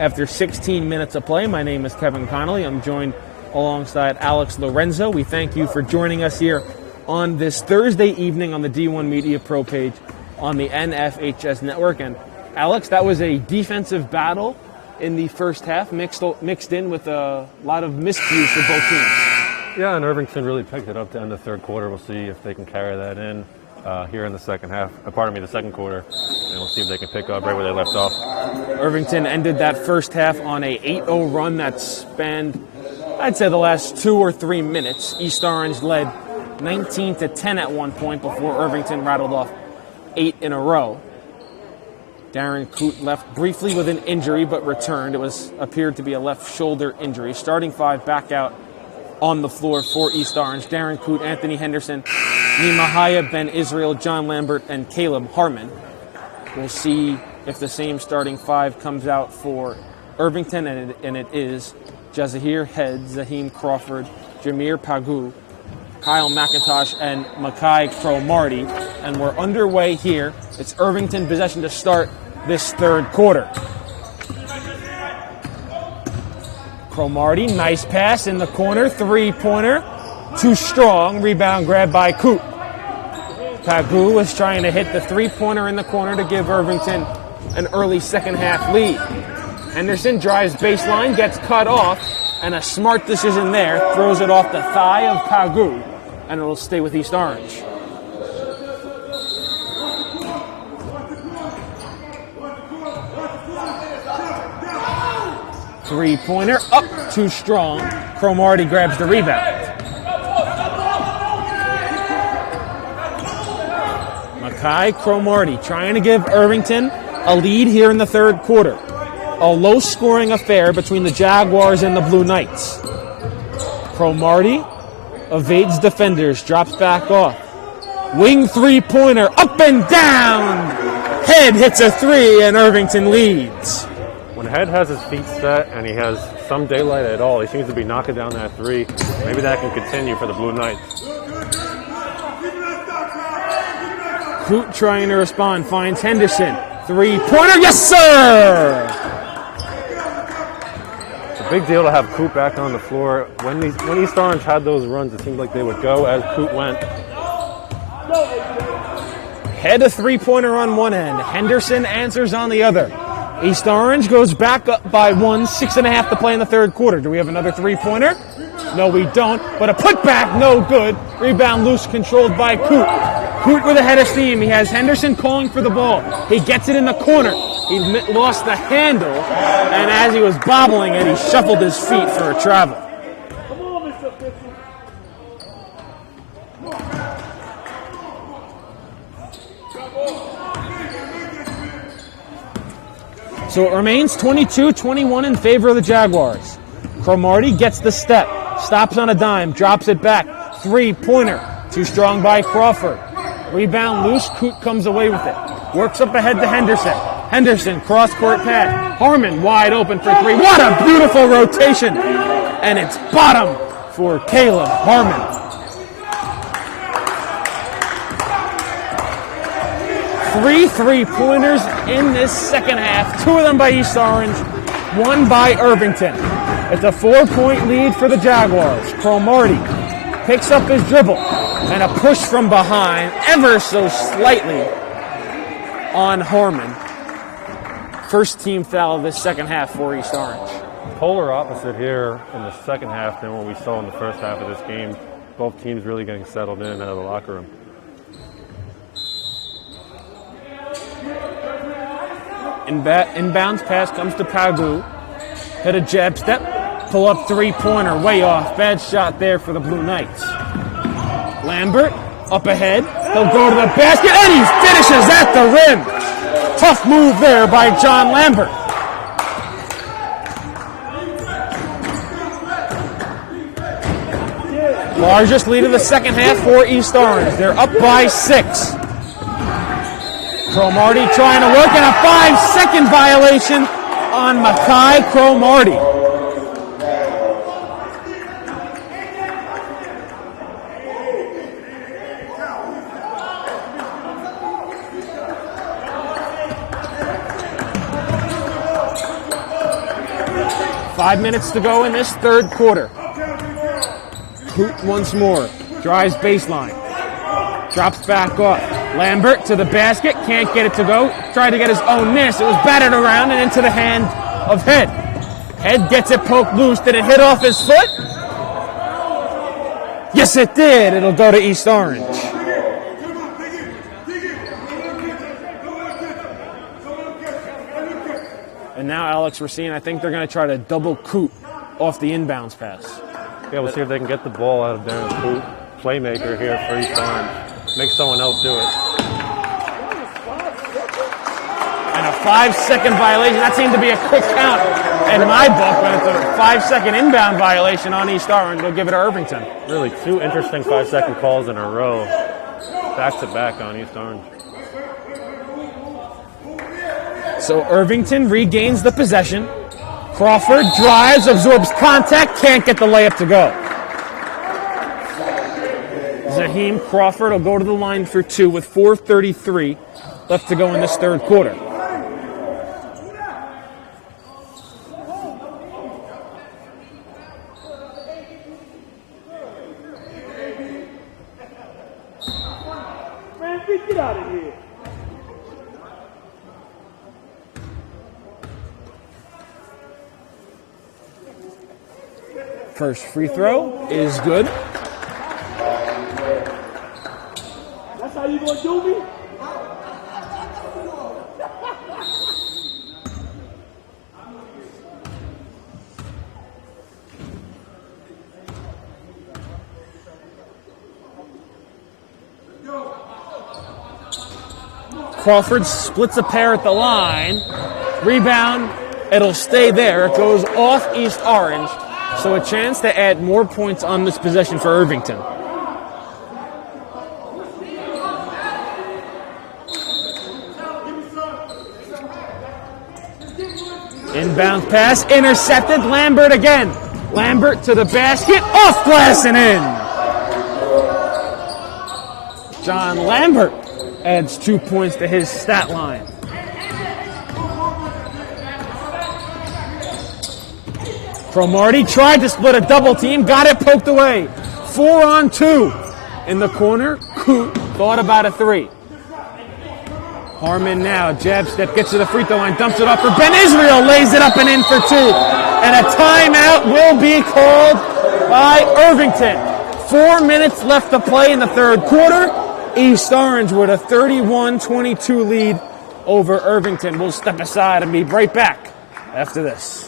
after 16 minutes of play. My name is Kevin Connolly. I'm joined alongside Alex Lorenzo. We thank you for joining us here on this Thursday evening on the D1 Media Pro page on the NFHS network. And Alex, that was a defensive battle in the first half, mixed in with a lot of miscues for both teams. Yeah, and Irvington really picked it up to end the third quarter. We'll see if they can carry that in here in the second half. The second quarter, and we'll see if they can pick up right where they left off. Irvington ended that first half on a 8-0 run that spanned, I'd say, the last 2 or 3 minutes. East Orange led 19-10 at one point before Irvington rattled off 8 in a row. Darren Coote left briefly with an injury but returned. It appeared to be a left shoulder injury. Starting five back out on the floor for East Orange: Darren Coote, Anthony Henderson, Nemahia Ben Israel, John Lambert, and Caleb Harmon. We'll see if the same starting five comes out for Irvington, and it is Jazahir Head, Zaheem Crawford, Jameer Pagoo, Kyle McIntosh, and Makai Cromartie. And we're underway here. It's Irvington possession to start this third quarter. Cromartie, nice pass in the corner, three-pointer, too strong, rebound grab by Coote. Pagoo was trying to hit the three-pointer in the corner to give Irvington an early second half lead. Henderson drives baseline, gets cut off, and a smart decision there, throws it off the thigh of Pagoo, and it'll stay with East Orange. Three-pointer up, too strong. Cromartie grabs the rebound. Makai Cromartie trying to give Irvington a lead here in the third quarter. A low-scoring affair between the Jaguars and the Blue Knights. Cromartie evades defenders, drops back off. Wing three-pointer, up and down! Head hits a three, and Irvington leads. When Head has his feet set and he has some daylight at all, he seems to be knocking down that three. Maybe that can continue for the Blue Knights. Coote trying to respond, finds Henderson. Three-pointer, yes sir! It's a big deal to have Coote back on the floor. When East Orange had those runs, it seemed like they would go as Coote went. Head a three-pointer on one end. Henderson answers on the other. East Orange goes back up by 1, 6.5 to play in the third quarter. Do we have another three-pointer? No, we don't. But a putback, no good. Rebound loose, controlled by Coote. Coote with a head of steam. He has Henderson calling for the ball. He gets it in the corner. He lost the handle, and as he was bobbling it, he shuffled his feet for a travel. Come on, Mr. Fisher. So it remains 22-21 in favor of the Jaguars. Cromartie gets the step, stops on a dime, drops it back. Three-pointer, too strong by Crawford. Rebound loose, Coote comes away with it. Works up ahead to Henderson. Henderson, cross-court pass. Harmon wide open for three. What a beautiful rotation. And it's bottom for Caleb Harmon. 3 3-pointers in this second half. 2 of them by East Orange, 1 by Irvington. It's a 4-point lead for the Jaguars. Cromartie picks up his dribble and a push from behind, ever so slightly, on Harmon. First team foul of this second half for East Orange. Polar opposite here in the second half than what we saw in the first half of this game. Both teams really getting settled in out of the locker room. Inbounds pass comes to Pagoo. Hit a jab step. Pull up three-pointer, way off. Bad shot there for the Blue Knights. Lambert up ahead. He'll go to the basket, and he finishes at the rim. Tough move there by John Lambert. Largest lead of the second half for East Orange. They're up by 6. Cromartie trying to work, and a 5-second violation on Makai Cromartie. Five minutes to go in this third quarter. Coot once more. Drives baseline. Drops back off. Lambert to the basket. Can't get it to go. Tried to get his own miss. It was battered around and into the hand of Head. Head gets it poked loose. Did it hit off his foot? Yes, it did. It'll go to East Orange. And now Alex Racine, I think they're going to try to double Coot off the inbounds pass. Yeah, we'll see if they can get the ball out of Darren Coot. Playmaker here for East Orange. Make someone else do it. And a 5-second violation. That seemed to be a quick count in my book, but it's a 5-second inbound violation on East Orange. We'll give it to Irvington. Really 2 interesting 5-second calls in a row. Back to back on East Orange. So Irvington regains the possession. Crawford drives, absorbs contact, can't get the layup to go. Zaheem Crawford will go to the line for 2 with 4:33 left to go in this third quarter. Man, get out of here. First free throw is good. That's how you gonna do me? Crawford splits a pair at the line. Rebound. It'll stay there. It goes off East Orange. So a chance to add more points on this possession for Irvington. Inbound pass, intercepted. Lambert again. Lambert to the basket, off glass and in. John Lambert adds 2 points to his stat line. Cromartie tried to split a double team, got it poked away. 4-on-2 in the corner. Coot thought about a 3. Harmon now, jab step, gets to the free throw line, dumps it off for Ben Israel, lays it up and in for 2. And a timeout will be called by Irvington. 4 minutes left to play in the third quarter. East Orange with a 31-22 lead over Irvington. We'll step aside and be right back after this.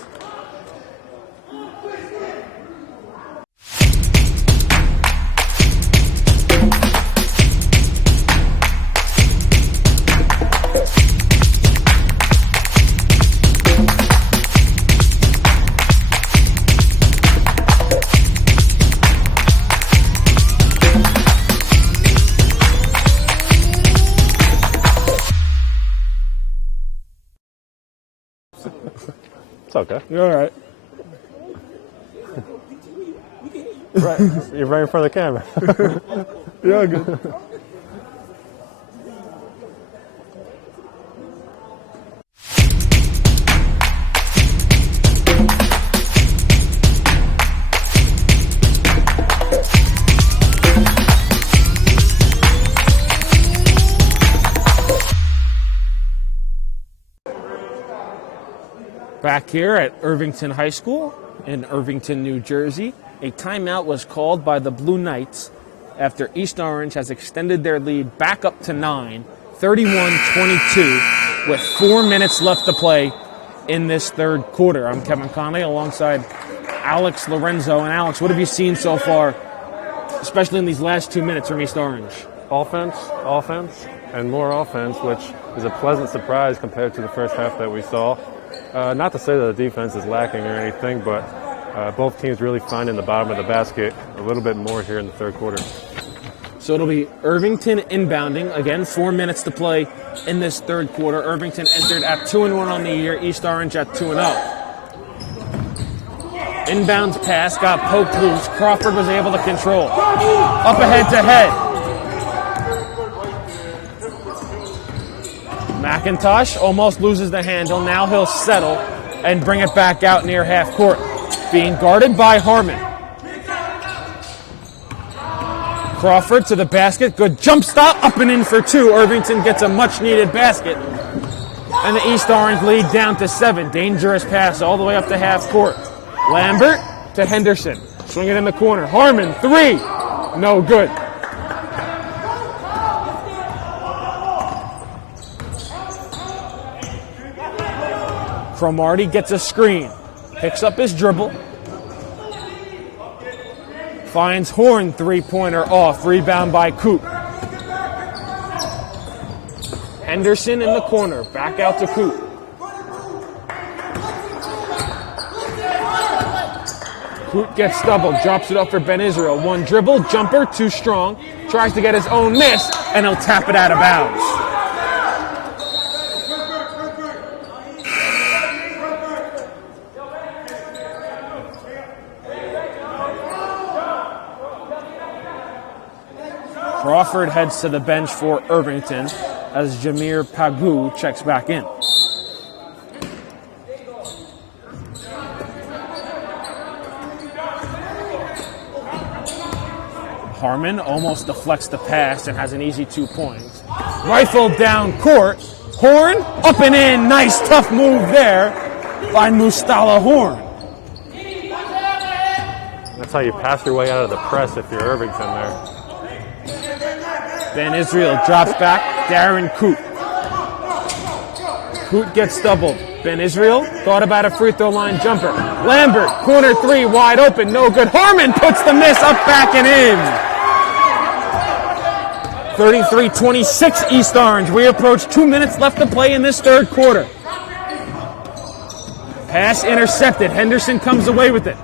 It's okay. You're all right. Right. You're right in front of the camera. Yeah, good. Back here at Irvington High School in Irvington, New Jersey, a timeout was called by the Blue Knights after East Orange has extended their lead back up to 9, 31-22, with 4 minutes left to play in this third quarter. I'm Kevin Conley alongside Alex Lorenzo. And Alex, what have you seen so far, especially in these last 2 minutes from East Orange? Offense, and more offense, which is a pleasant surprise compared to the first half that we saw. Not to say that the defense is lacking or anything, but Both teams really finding the bottom of the basket a little bit more here in the third quarter. So it'll be Irvington inbounding. Again, 4 minutes to play in this third quarter. Irvington entered at 2-1 on the year. East Orange at 2-0. Inbounds pass got poked loose. Crawford was able to control. Up ahead to head. McIntosh almost loses the handle. Now he'll settle and bring it back out near half court. Being guarded by Harmon. Crawford to the basket. Good jump stop. Up and in for two. Irvington gets a much needed basket. And the East Orange lead down to 7. Dangerous pass all the way up to half court. Lambert to Henderson. Swing it in the corner. Harmon, 3. No good. Cromartie gets a screen. Picks up his dribble. Finds Horn, 3-pointer off. Rebound by Coop. Henderson in the corner. Back out to Coop. Coop gets doubled. Drops it up for Ben Israel. One dribble. Jumper. Too strong. Tries to get his own miss. And he'll tap it out of bounds. Crawford heads to the bench for Irvington as Jameer Pagoo checks back in. Harmon almost deflects the pass and has an easy 2 points. Rifled down court. Horn up and in. Nice tough move there by Mustala Horn. That's how you pass your way out of the press if you're Irvington there. Ben Israel drops back. Darren Coop. Coop gets doubled. Ben Israel thought about a free throw line jumper. Lambert, corner 3, wide open, no good. Harmon puts the miss up, back, and in. 33-26 East Orange. We approach 2 minutes left to play in this third quarter. Pass intercepted. Henderson comes away with it.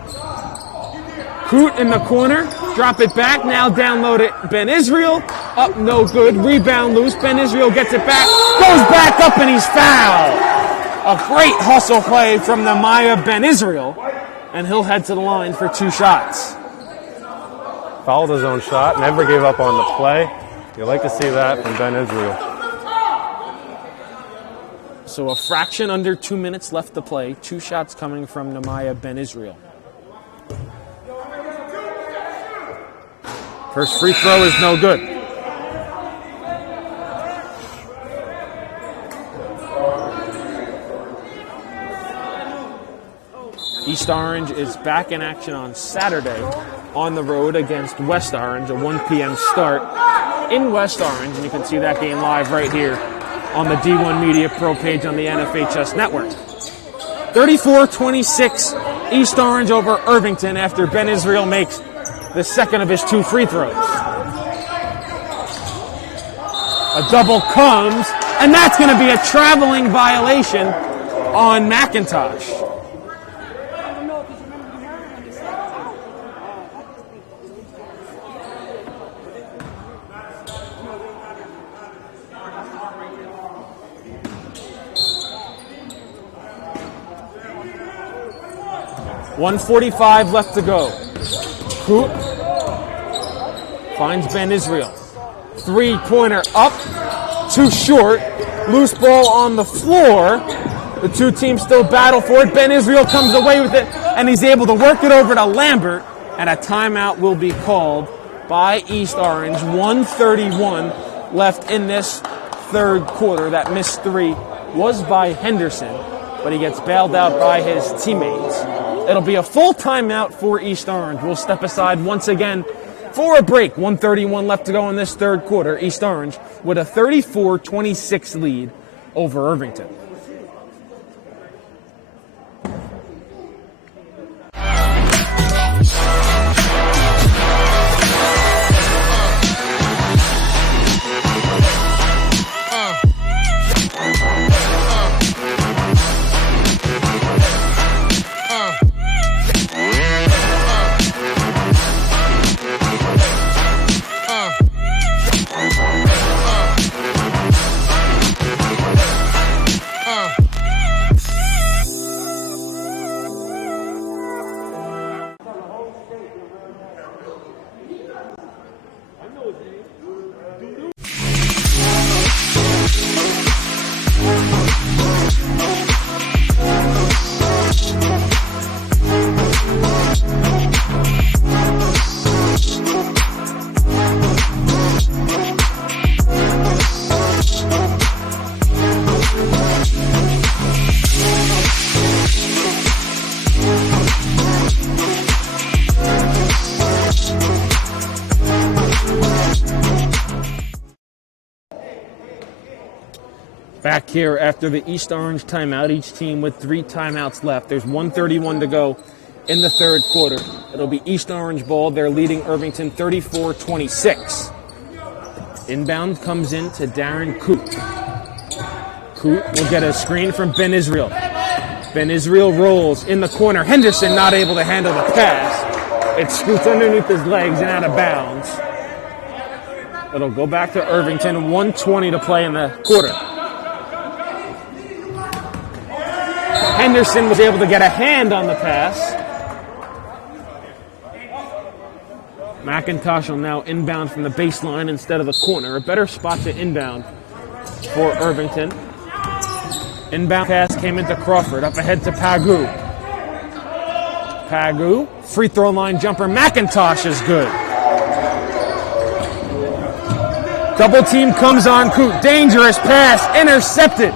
Coot in the corner. Drop it back. Now download it. Ben Israel. Up, no good. Rebound loose. Ben Israel gets it back. Goes back up, and he's fouled. A great hustle play from the Maya Ben Israel. And he'll head to the line for 2 shots. Fouled his own shot. Never gave up on the play. You like to see that from Ben Israel. So a fraction under 2 minutes left to play. 2 shots coming from Nehemiah Ben Israel. First free throw is no good. East Orange is back in action on Saturday on the road against West Orange, a 1 p.m. start in West Orange, and you can see that game live right here on the D1 Media Pro page on the NFHS network. 34-26 East Orange over Irvington after Ben Israel makes the second of his 2 free throws. A double comes, and that's going to be a traveling violation on McIntosh. .145 left to go. Coop finds Ben Israel. 3-pointer up, too short. Loose ball on the floor. The 2 teams still battle for it. Ben Israel comes away with it, and he's able to work it over to Lambert, and a timeout will be called by East Orange. 1:31 left in this third quarter. That missed 3 was by Henderson, but he gets bailed out by his teammates. It'll be a full timeout for East Orange. We'll step aside once again for a break. 1:31 left to go in this third quarter. East Orange with a 34-26 lead over Irvington. Back here after the East Orange timeout, each team with 3 timeouts left. There's 1:31 to go in the third quarter. It'll be East Orange ball. They're leading Irvington 34-26. Inbound comes in to Darren Coote. Coote will get a screen from Ben Israel. Ben Israel rolls in the corner. Henderson not able to handle the pass. It scoots underneath his legs and out of bounds. It'll go back to Irvington. 1:20 to play in the quarter. Henderson was able to get a hand on the pass. McIntosh will now inbound from the baseline instead of the corner. A better spot to inbound for Irvington. Inbound pass came into Crawford. Up ahead to Pagu. Pagu, free throw line jumper. McIntosh is good. Double team comes on Coote. Dangerous pass, intercepted.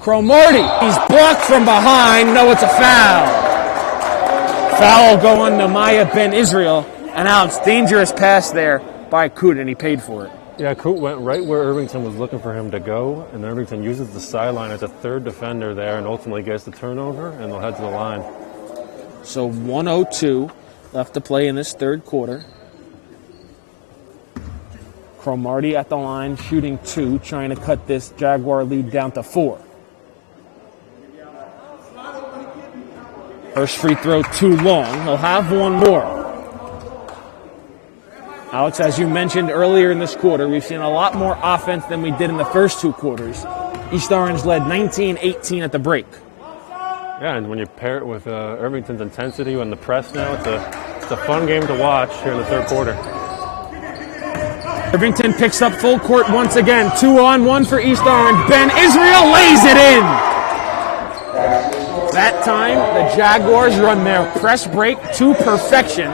Cromartie, he's blocked from behind. No, it's a foul. Foul going to Maya Ben Israel. And now it's dangerous pass there by Coote, and he paid for it. Yeah, Coote went right where Irvington was looking for him to go, and Irvington uses the sideline as a third defender there and ultimately gets the turnover, and they'll head to the line. So 1:02 left to play in this third quarter. Cromartie at the line, shooting 2, trying to cut this Jaguar lead down to 4. First free throw too long. He'll have one more. Alex, as you mentioned earlier in this quarter, we've seen a lot more offense than we did in the first 2 quarters. East Orange led 19-18 at the break. Yeah, and when you pair it with Irvington's intensity and the press now, it's a fun game to watch here in the third quarter. Irvington picks up full court once again. 2-on-1 for East Orange. Ben Israel lays it in. That time, the Jaguars run their press break to perfection.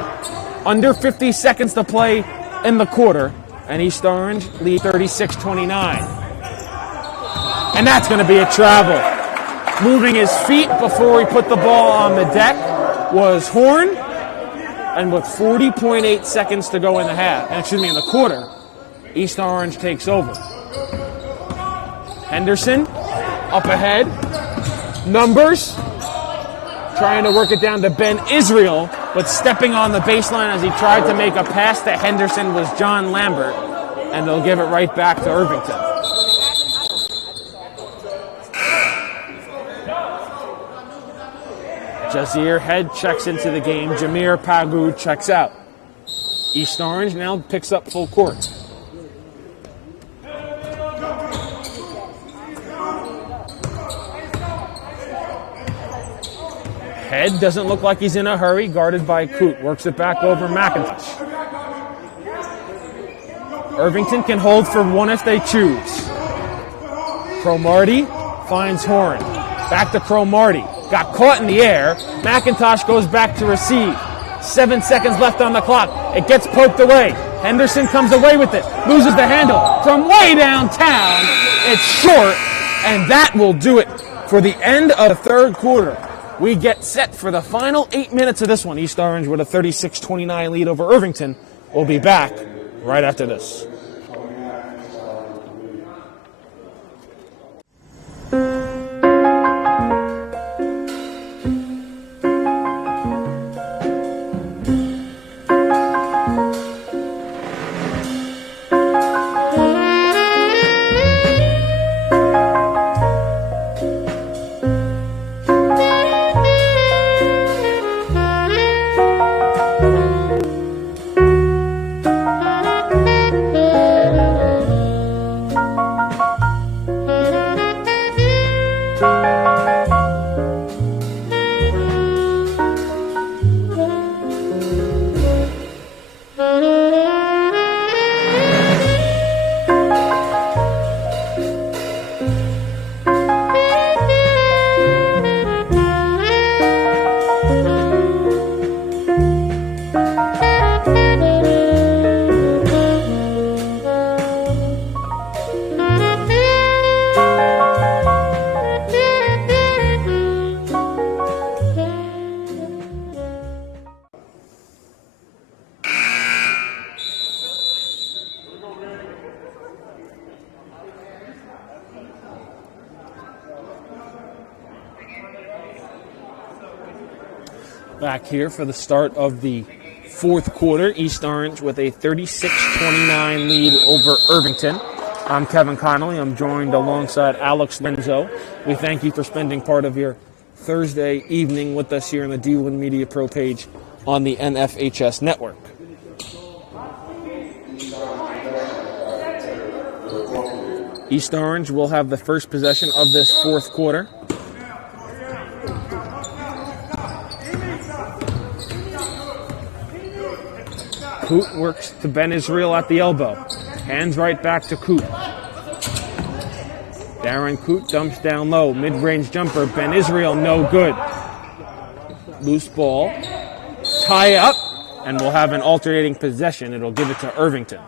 Under 50 seconds to play in the quarter, and East Orange lead 36-29. And that's going to be a travel. Moving his feet before he put the ball on the deck was Horn, and with 40.8 seconds to go in the quarter, East Orange takes over. Henderson up ahead, numbers, trying to work it down to Ben Israel, but stepping on the baseline as he tried to make a pass to Henderson was John Lambert, and they'll give it right back to Irvington. Jazir Head checks into the game. Jameer Pagu checks out. East Orange now picks up full court. Head doesn't look like he's in a hurry, guarded by Coote. Works it back over McIntosh. Irvington can hold for one if they choose. Cromartie finds Horn. Back to Cromartie. Got caught in the air. McIntosh goes back to receive. 7 seconds left on the clock. It gets poked away. Henderson comes away with it. Loses the handle from way downtown. It's short, and that will do it for the end of the third quarter. We get set for the final 8 minutes of this one. East Orange with a 36-29 lead over Irvington. We'll be back right after this. Back here for the start of the fourth quarter. East Orange with a 36-29 lead over Irvington. I'm Kevin Connolly. I'm joined alongside Alex Renzo. We thank you for spending part of your Thursday evening with us here on the D1 Media Pro page on the NFHS network. East Orange will have the first possession of this fourth quarter. Coot works to Ben Israel at the elbow. Hands right back to Coot. Darren Coot dumps down low. Mid-range jumper. Ben Israel no good. Loose ball. Tie up. And we'll have an alternating possession. It'll give it to Irvington.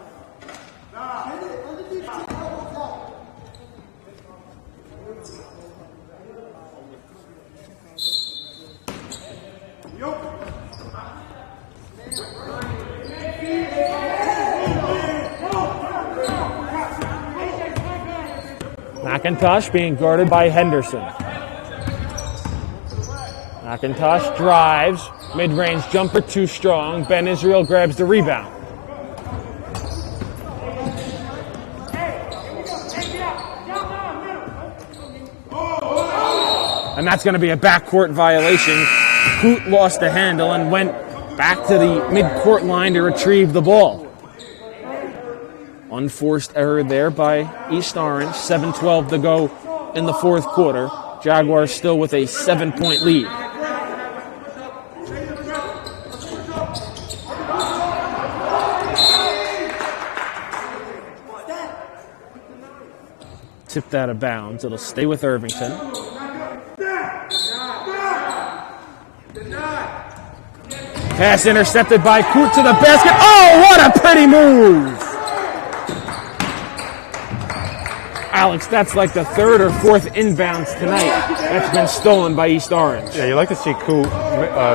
McIntosh being guarded by Henderson. McIntosh drives. Mid-range jumper too strong. Ben Israel grabs the rebound. And that's going to be a backcourt violation. Coot lost the handle and went back to the mid-court line to retrieve the ball. Unforced error there by East Orange. 7:12 to go in the fourth quarter. Jaguars still with a 7-point lead. Tipped out of bounds. It'll stay with Irvington. Pass intercepted by Coot to the basket. Oh, what a pretty move! Alex, that's like the third or fourth inbounds tonight that's been stolen by East Orange. Yeah, you like to see Coot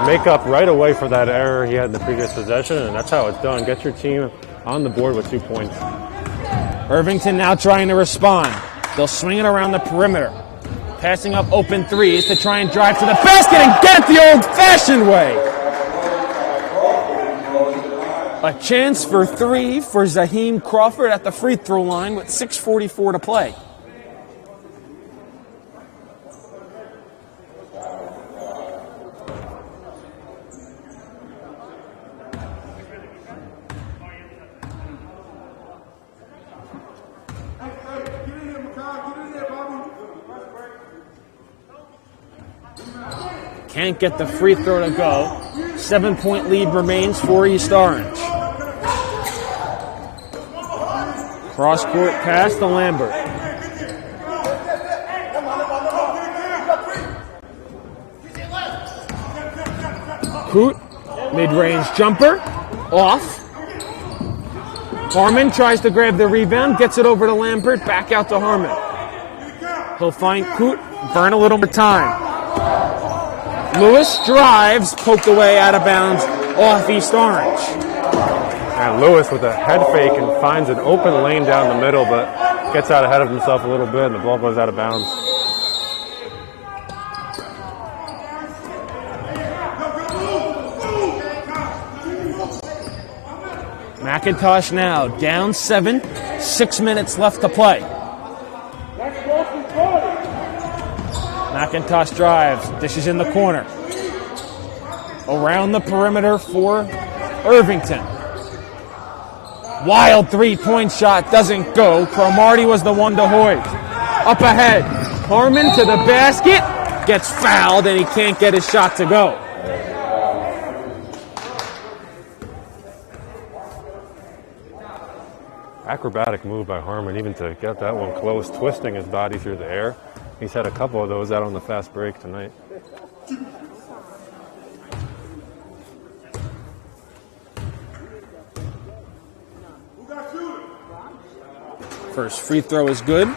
make up right away for that error he had in the previous possession, and that's how it's done. Get your team on the board with 2 points. Irvington now trying to respond. They'll swing it around the perimeter. Passing up open threes to try and drive to the basket and get it the old-fashioned way. A chance for three for Zaheem Crawford at the free throw line with 6:44 to play. Can't get the free throw to go. 7-point lead remains for East Orange. Cross-court pass to Lambert. Coot, mid-range jumper, off. Harmon tries to grab the rebound, gets it over to Lambert, back out to Harmon. He'll find Coot, burn a little more time. Lewis drives, poked away out of bounds, off East Orange. And Lewis with a head fake and finds an open lane down the middle, but gets out ahead of himself a little bit, and the ball goes out of bounds. McIntosh now down 7, 6 minutes left to play. McIntosh drives, dishes in the corner. Around the perimeter for Irvington. Wild three-point shot doesn't go. Cromartie was the one to hoist. Up ahead, Harmon to the basket, gets fouled and he can't get his shot to go. Acrobatic move by Harmon, even to get that one close, twisting his body through the air. He's had a couple of those out on the fast break tonight. First free throw is good.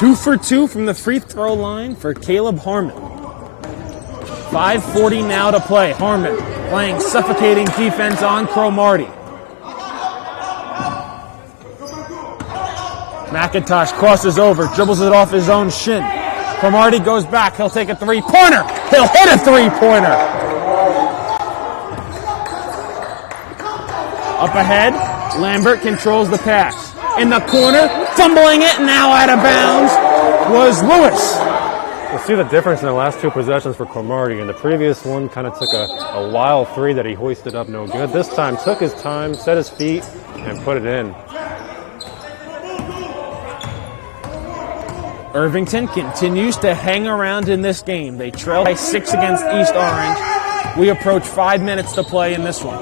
2 for 2 from the free throw line for Caleb Harmon. 5:40 now to play. Harmon playing suffocating defense on Cromartie. McIntosh crosses over, dribbles it off his own shin. Cromartie goes back. He'll take a three-pointer. He'll hit a three-pointer. Up ahead, Lambert controls the pass. In the corner, fumbling it, now out of bounds, was Lewis. We'll see the difference in the last 2 possessions for Cromartie. In the previous one, kind of took a wild 3 that he hoisted up no good. This time, took his time, set his feet, and put it in. Irvington continues to hang around in this game. They trail by 6 against East Orange. We approach 5 minutes to play in this one.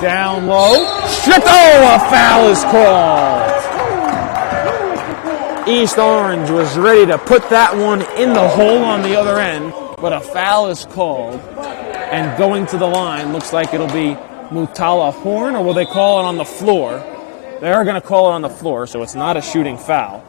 Down low. Stripped. Oh, a foul is called. East Orange was ready to put that one in the hole on the other end, but a foul is called. And going to the line, looks like it'll be Mutala Horn, or will they call it on the floor? They are going to call it on the floor, so it's not a shooting foul.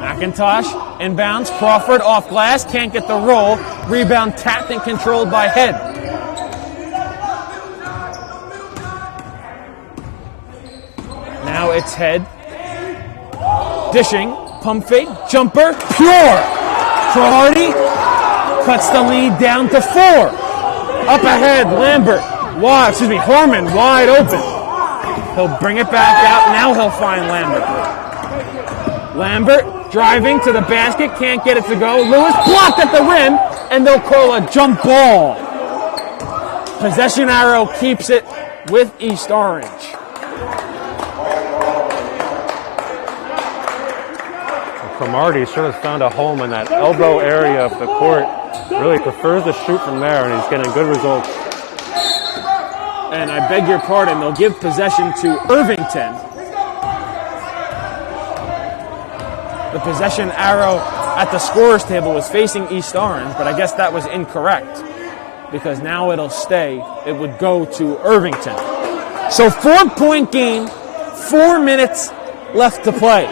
McIntosh inbounds. Crawford off glass, can't get the roll. Rebound tapped and controlled by Head. Now it's Head. Dishing, pump fake, jumper, pure. Cromartie cuts the lead down to 4. Up ahead, Harmon wide open. He'll bring it back out. Now he'll find Lambert. Lambert driving to the basket, can't get it to go. Lewis blocked at the rim, and they'll call a jump ball. Possession arrow keeps it with East Orange. Cromartie should have found a home in that elbow area of the court. Really prefers to shoot from there, and he's getting good results. And I beg your pardon, they'll give possession to Irvington. The possession arrow at the scorer's table was facing East Orange, but I guess that was incorrect because now it would go to Irvington. So 4-point game, 4 minutes left to play.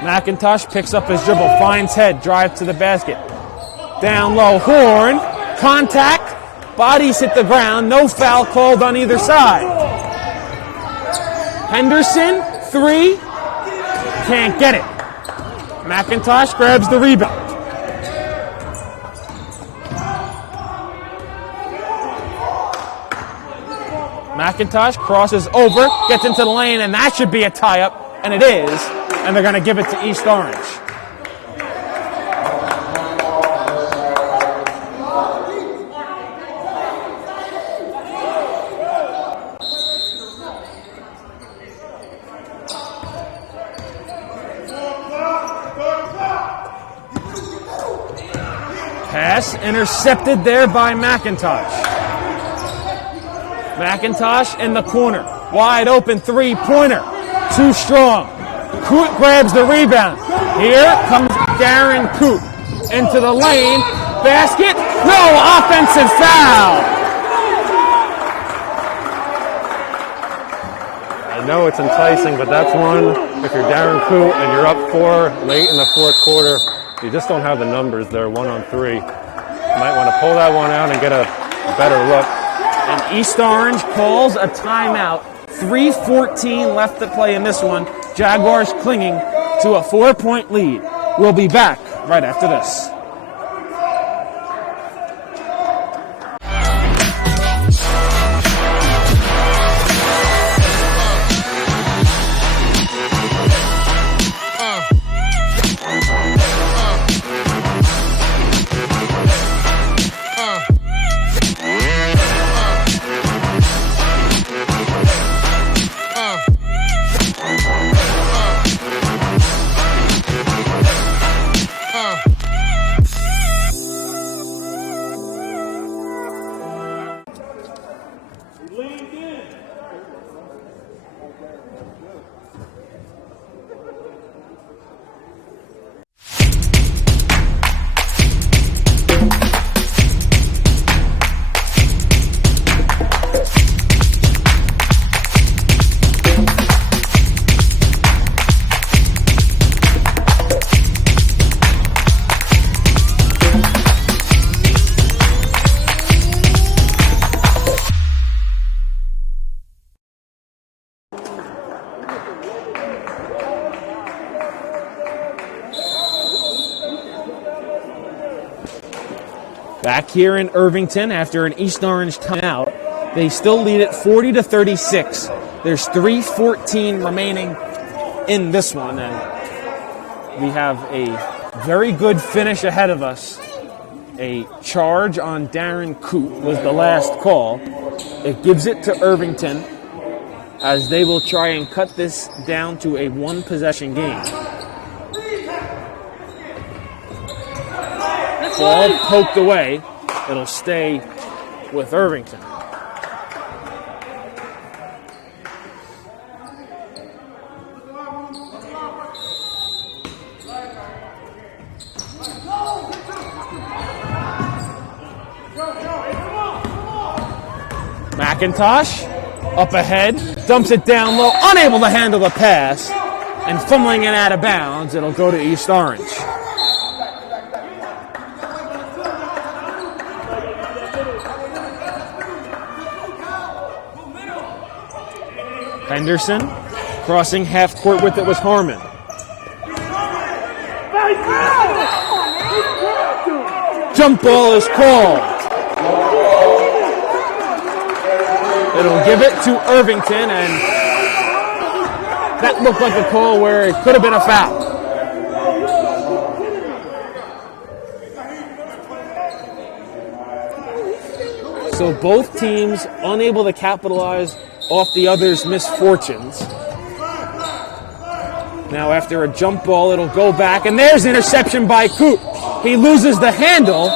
McIntosh picks up his dribble, finds Head, drive to the basket. Down low, Horn, contact, bodies hit the ground, no foul called on either side. Henderson, 3, can't get it. McIntosh grabs the rebound. McIntosh crosses over, gets into the lane, and that should be a tie-up, and it is, and they're going to give it to East Orange. Pass intercepted there by McIntosh. McIntosh in the corner. Wide open three-pointer. Too strong. Coote grabs the rebound. Here comes Darren Coote into the lane. Basket. No, offensive foul. I know it's enticing, but that's one. If you're Darren Coote and you're up 4 late in the fourth quarter, you just don't have the numbers there, 1-on-3. You might want to pull that one out and get a better look. And East Orange calls a timeout. 3:14 left to play in this one. Jaguars clinging to a 4-point lead. We'll be back right after this. Back here in Irvington after an East Orange timeout, they still lead it 40-36. There's 3:14 remaining in this one, and we have a very good finish ahead of us. A charge on Darren Coote was the last call. It gives it to Irvington as they will try and cut this down to a one-possession game. Ball poked away. It'll stay with Irvington. McIntosh up ahead, dumps it down low, unable to handle the pass, and fumbling it out of bounds. It'll go to East Orange. Henderson crossing half court with it was Harmon. Jump ball is called. It'll give it to Irvington, and that looked like a call where it could have been a foul. So both teams unable to capitalize off the other's misfortunes. Now after a jump ball, it'll go back, and there's interception by Coote. He loses the handle.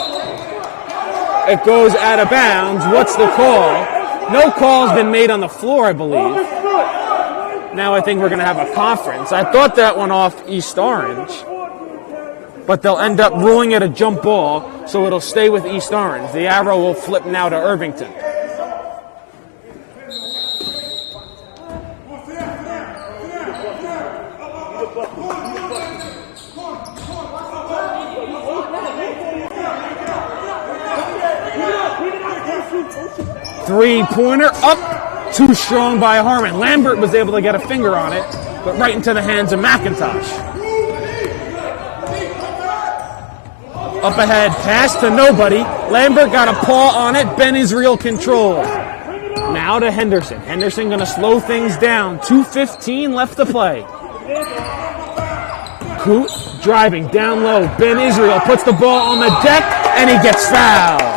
It goes out of bounds. What's the call? No call's been made on the floor, I believe. Now I think we're going to have a conference. I thought that went off East Orange, but they'll end up ruling it a jump ball, so it'll stay with East Orange. The arrow will flip now to Irvington. Three-pointer up, too strong by Harmon. Lambert was able to get a finger on it, but right into the hands of McIntosh. Up ahead, pass to nobody. Lambert got a paw on it. Ben Israel controlled. Now to Henderson. Henderson going to slow things down. 2:15 left to play. Coote driving down low. Ben Israel puts the ball on the deck, and he gets fouled.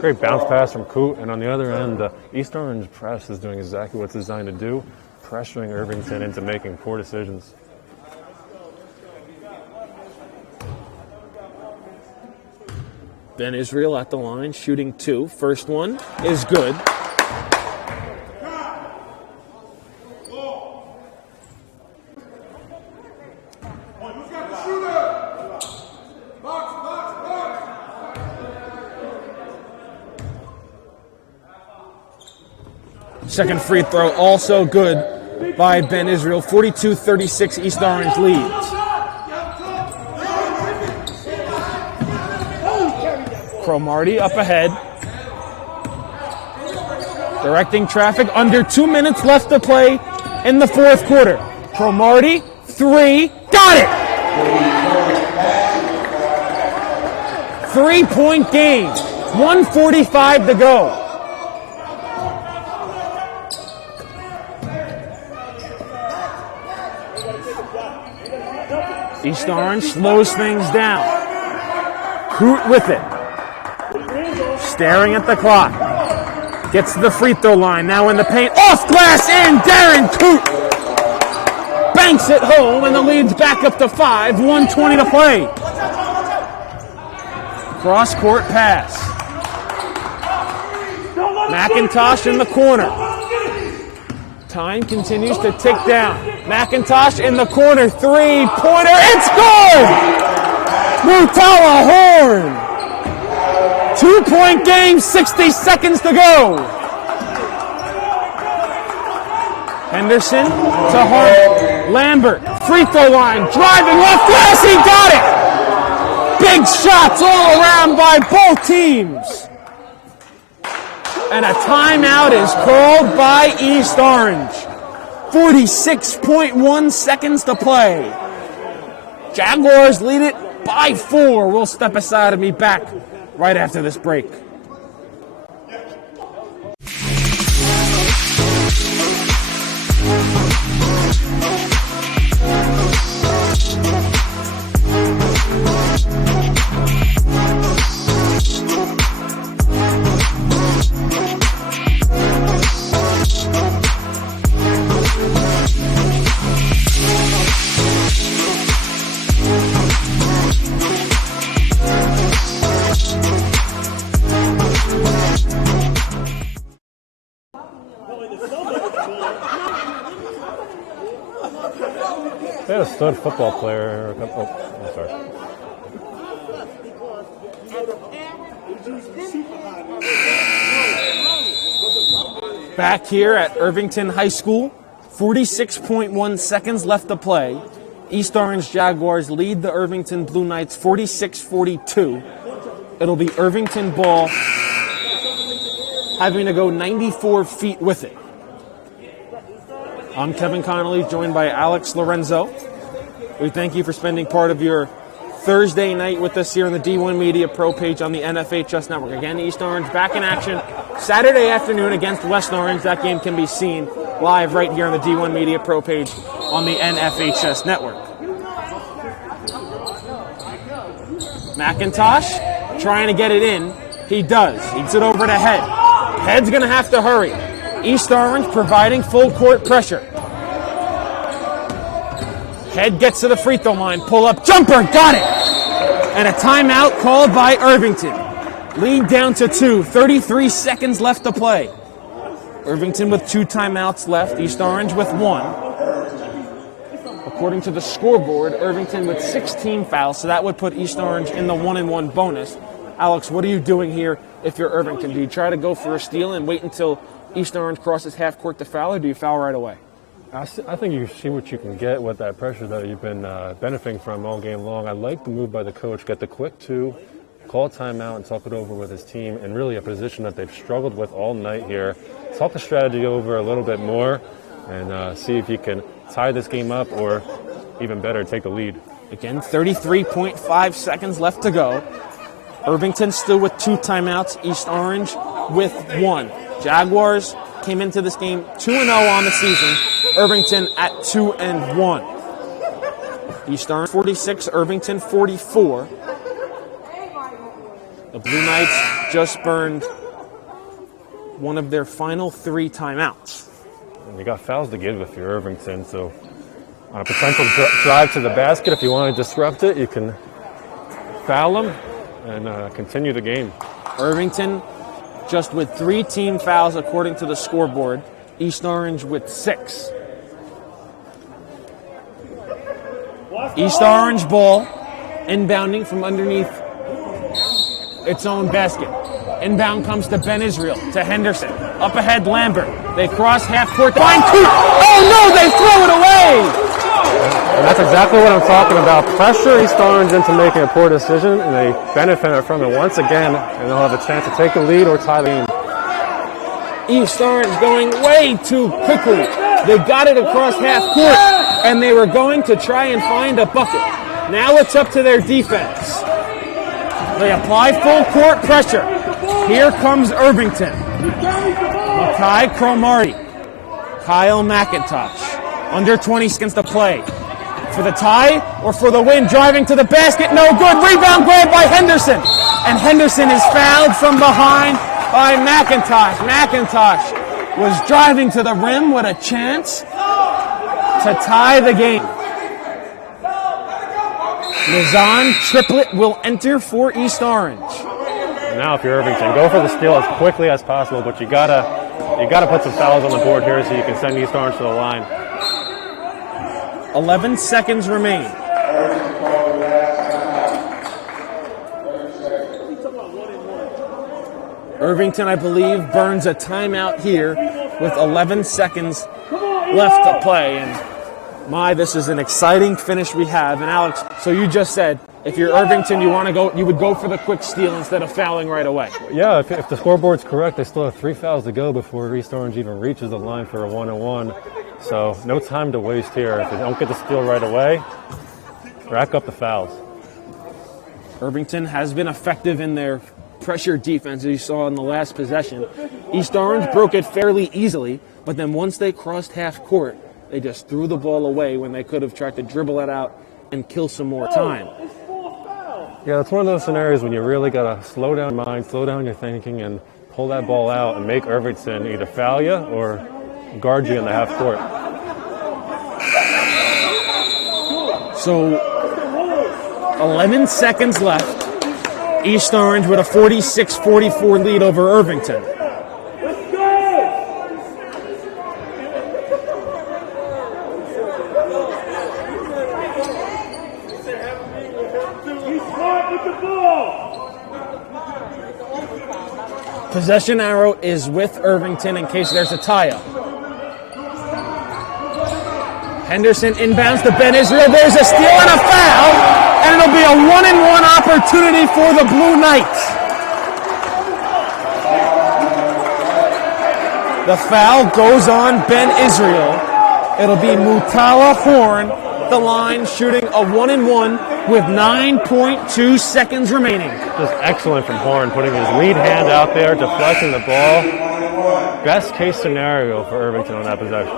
Great bounce pass from Coote, and on the other end, the East Orange press is doing exactly what it's designed to do, pressuring Irvington into making poor decisions. Ben Israel at the line, shooting two. First one is good. Second free throw also good by Ben Israel. 42-36 East Orange leads. Cromartie up ahead. Directing traffic. Under 2 minutes left to play in the fourth quarter. Cromartie, three, got it! 3-point game. 1:45 to go. East Orange slows things down. Coote with it. Staring at the clock. Gets to the free throw line. Now in the paint. Off glass in. Darren Coote banks it home, and the lead's back up to 5. 1:20 to play. Cross court pass. McIntosh in the corner. Time continues to tick down. McIntosh in the corner, three-pointer, it's good! Mutala Horn! 2-point game, 60 seconds to go. Henderson to Hart. Lambert, free throw line, driving off glass, he got it! Big shots all around by both teams. And a timeout is called by East Orange. 46.1 seconds to play. Jaguars lead it by 4. We'll step aside and be back right after this break. They had a stud football player. Oh, I'm sorry. Back here at Irvington High School, 46.1 seconds left to play. East Orange Jaguars lead the Irvington Blue Knights 46-42. It'll be Irvington ball having to go 94 feet with it. I'm Kevin Connolly, joined by Alex Lorenzo. We thank you for spending part of your Thursday night with us here on the D1 Media Pro page on the NFHS Network. Again, East Orange back in action Saturday afternoon against West Orange. That game can be seen live right here on the D1 Media Pro page on the NFHS Network. McIntosh trying to get it in. He does. He gets it over to Head. Head's going to have to hurry. East Orange providing full court pressure. Head gets to the free throw line. Pull up jumper. Got it. And a timeout called by Irvington. Lead down to 2. 33 seconds left to play. Irvington with 2 timeouts left. East Orange with 1. According to the scoreboard, Irvington with 16 fouls. So that would put East Orange in the 1-and-1 bonus. Alex, what are you doing here if you're Irvington? Do you try to go for a steal and wait until East Orange crosses half court to foul, or do you foul right away? I think you see what you can get with that pressure that you've been benefiting from all game long. I like the move by the coach, get the quick 2, call a timeout and talk it over with his team, and really a position that they've struggled with all night here. Talk the strategy over a little bit more and see if you can tie this game up or, even better, take the lead. Again, 33.5 seconds left to go. Irvington still with 2 timeouts. East Orange with 1. Jaguars came into this game 2-0 on the season. Irvington at 2-1. East Orange 46, Irvington 44. The Blue Knights just burned one of their final 3 timeouts. And you got fouls to give if you're Irvington, so on a potential drive to the basket, if you want to disrupt it, you can foul them and continue the game. Irvington just with 3 team fouls according to the scoreboard. East Orange with 6. East Orange ball inbounding from underneath its own basket. Inbound comes to Ben Israel, to Henderson. Up ahead, Lambert. They cross half court. Find Coop. Oh no, they throw it away! And that's exactly what I'm talking about. Pressure East Orange into making a poor decision, and they benefit from it once again, and they'll have a chance to take the lead or tie the game. East Orange going way too quickly. They got it across half court, and they were going to try and find a bucket. Now it's up to their defense. They apply full court pressure. Here comes Irvington. Makai Cromartie. Kyle McIntosh. Under 20 seconds to play. For the tie or for the win, driving to the basket, no good. Rebound grab by Henderson. And Henderson is fouled from behind by McIntosh. McIntosh was driving to the rim with a chance to tie the game. Lizan triplet will enter for East Orange. Now if you're Irvington, go for the steal as quickly as possible, but you gotta put some fouls on the board here so you can send East Orange to the line. 11 seconds remain. Irvington, I believe, burns a timeout here with 11 seconds left to play. And this is an exciting finish we have. And Alex, so you just said if you're Irvington, you would go for the quick steal instead of fouling right away. Yeah, if the scoreboard's correct, they still have 3 fouls to go before East Orange even reaches the line for a 1-on-1. So no time to waste here. If they don't get the steal right away, rack up the fouls. Irvington has been effective in their pressure defense, as you saw in the last possession. East Orange broke it fairly easily, but then once they crossed half court, they just threw the ball away when they could have tried to dribble it out and kill some more time. Yeah, it's one of those scenarios when you really got to slow down your mind, slow down your thinking, and pull that ball out and make Irvington either foul you or guard you in the half court. So 11 seconds left. East Orange with a 46-44 lead over Irvington. Let's go! He's smart with the ball! Possession arrow is with Irvington in case there's a tie-up. Henderson inbounds to Ben Israel. There's a steal and a foul, and it'll be a 1-and-1 opportunity for the Blue Knights. The foul goes on Ben Israel. It'll be Mutala Horn, the line, shooting a 1-and-1 with 9.2 seconds remaining. Just excellent from Horn, putting his lead hand out there, deflecting the ball. Best case scenario for Irvington on that possession.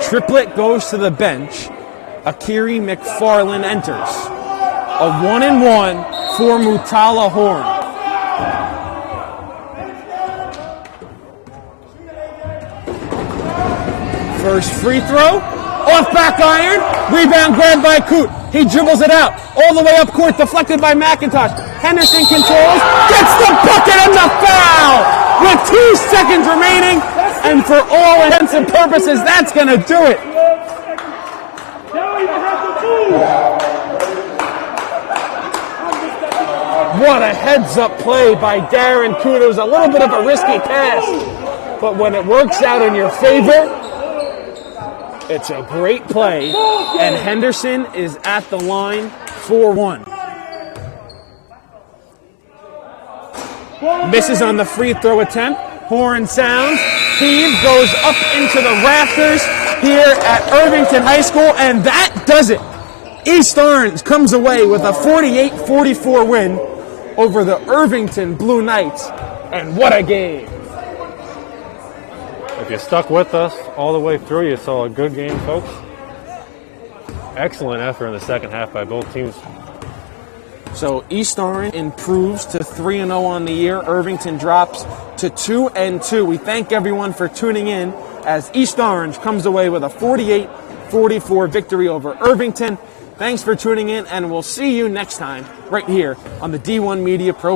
Triplett goes to the bench. Akiri McFarland enters. A 1-and-1 for Mutala Horn. First free throw, off back iron, rebound grabbed by Coote. He dribbles it out, all the way up court, deflected by McIntosh. Henderson controls, gets the bucket and the foul with 2 seconds remaining. And for all intents and purposes, that's going to do it. What a heads-up play by Darren Coote. It was a little bit of a risky pass, but when it works out in your favor, it's a great play, and Henderson is at the line for 1. Misses on the free throw attempt. Horn sounds. Heave goes up into the rafters here at Irvington High School, and that does it. East Orange comes away with a 48-44 win over the Irvington Blue Knights, and what a game. If you stuck with us all the way through, you saw a good game, folks. Excellent effort in the second half by both teams. So East Orange improves to 3-0 on the year. Irvington drops to 2-2. We thank everyone for tuning in as East Orange comes away with a 48-44 victory over Irvington. Thanks for tuning in, and we'll see you next time right here on the D1 Media Pro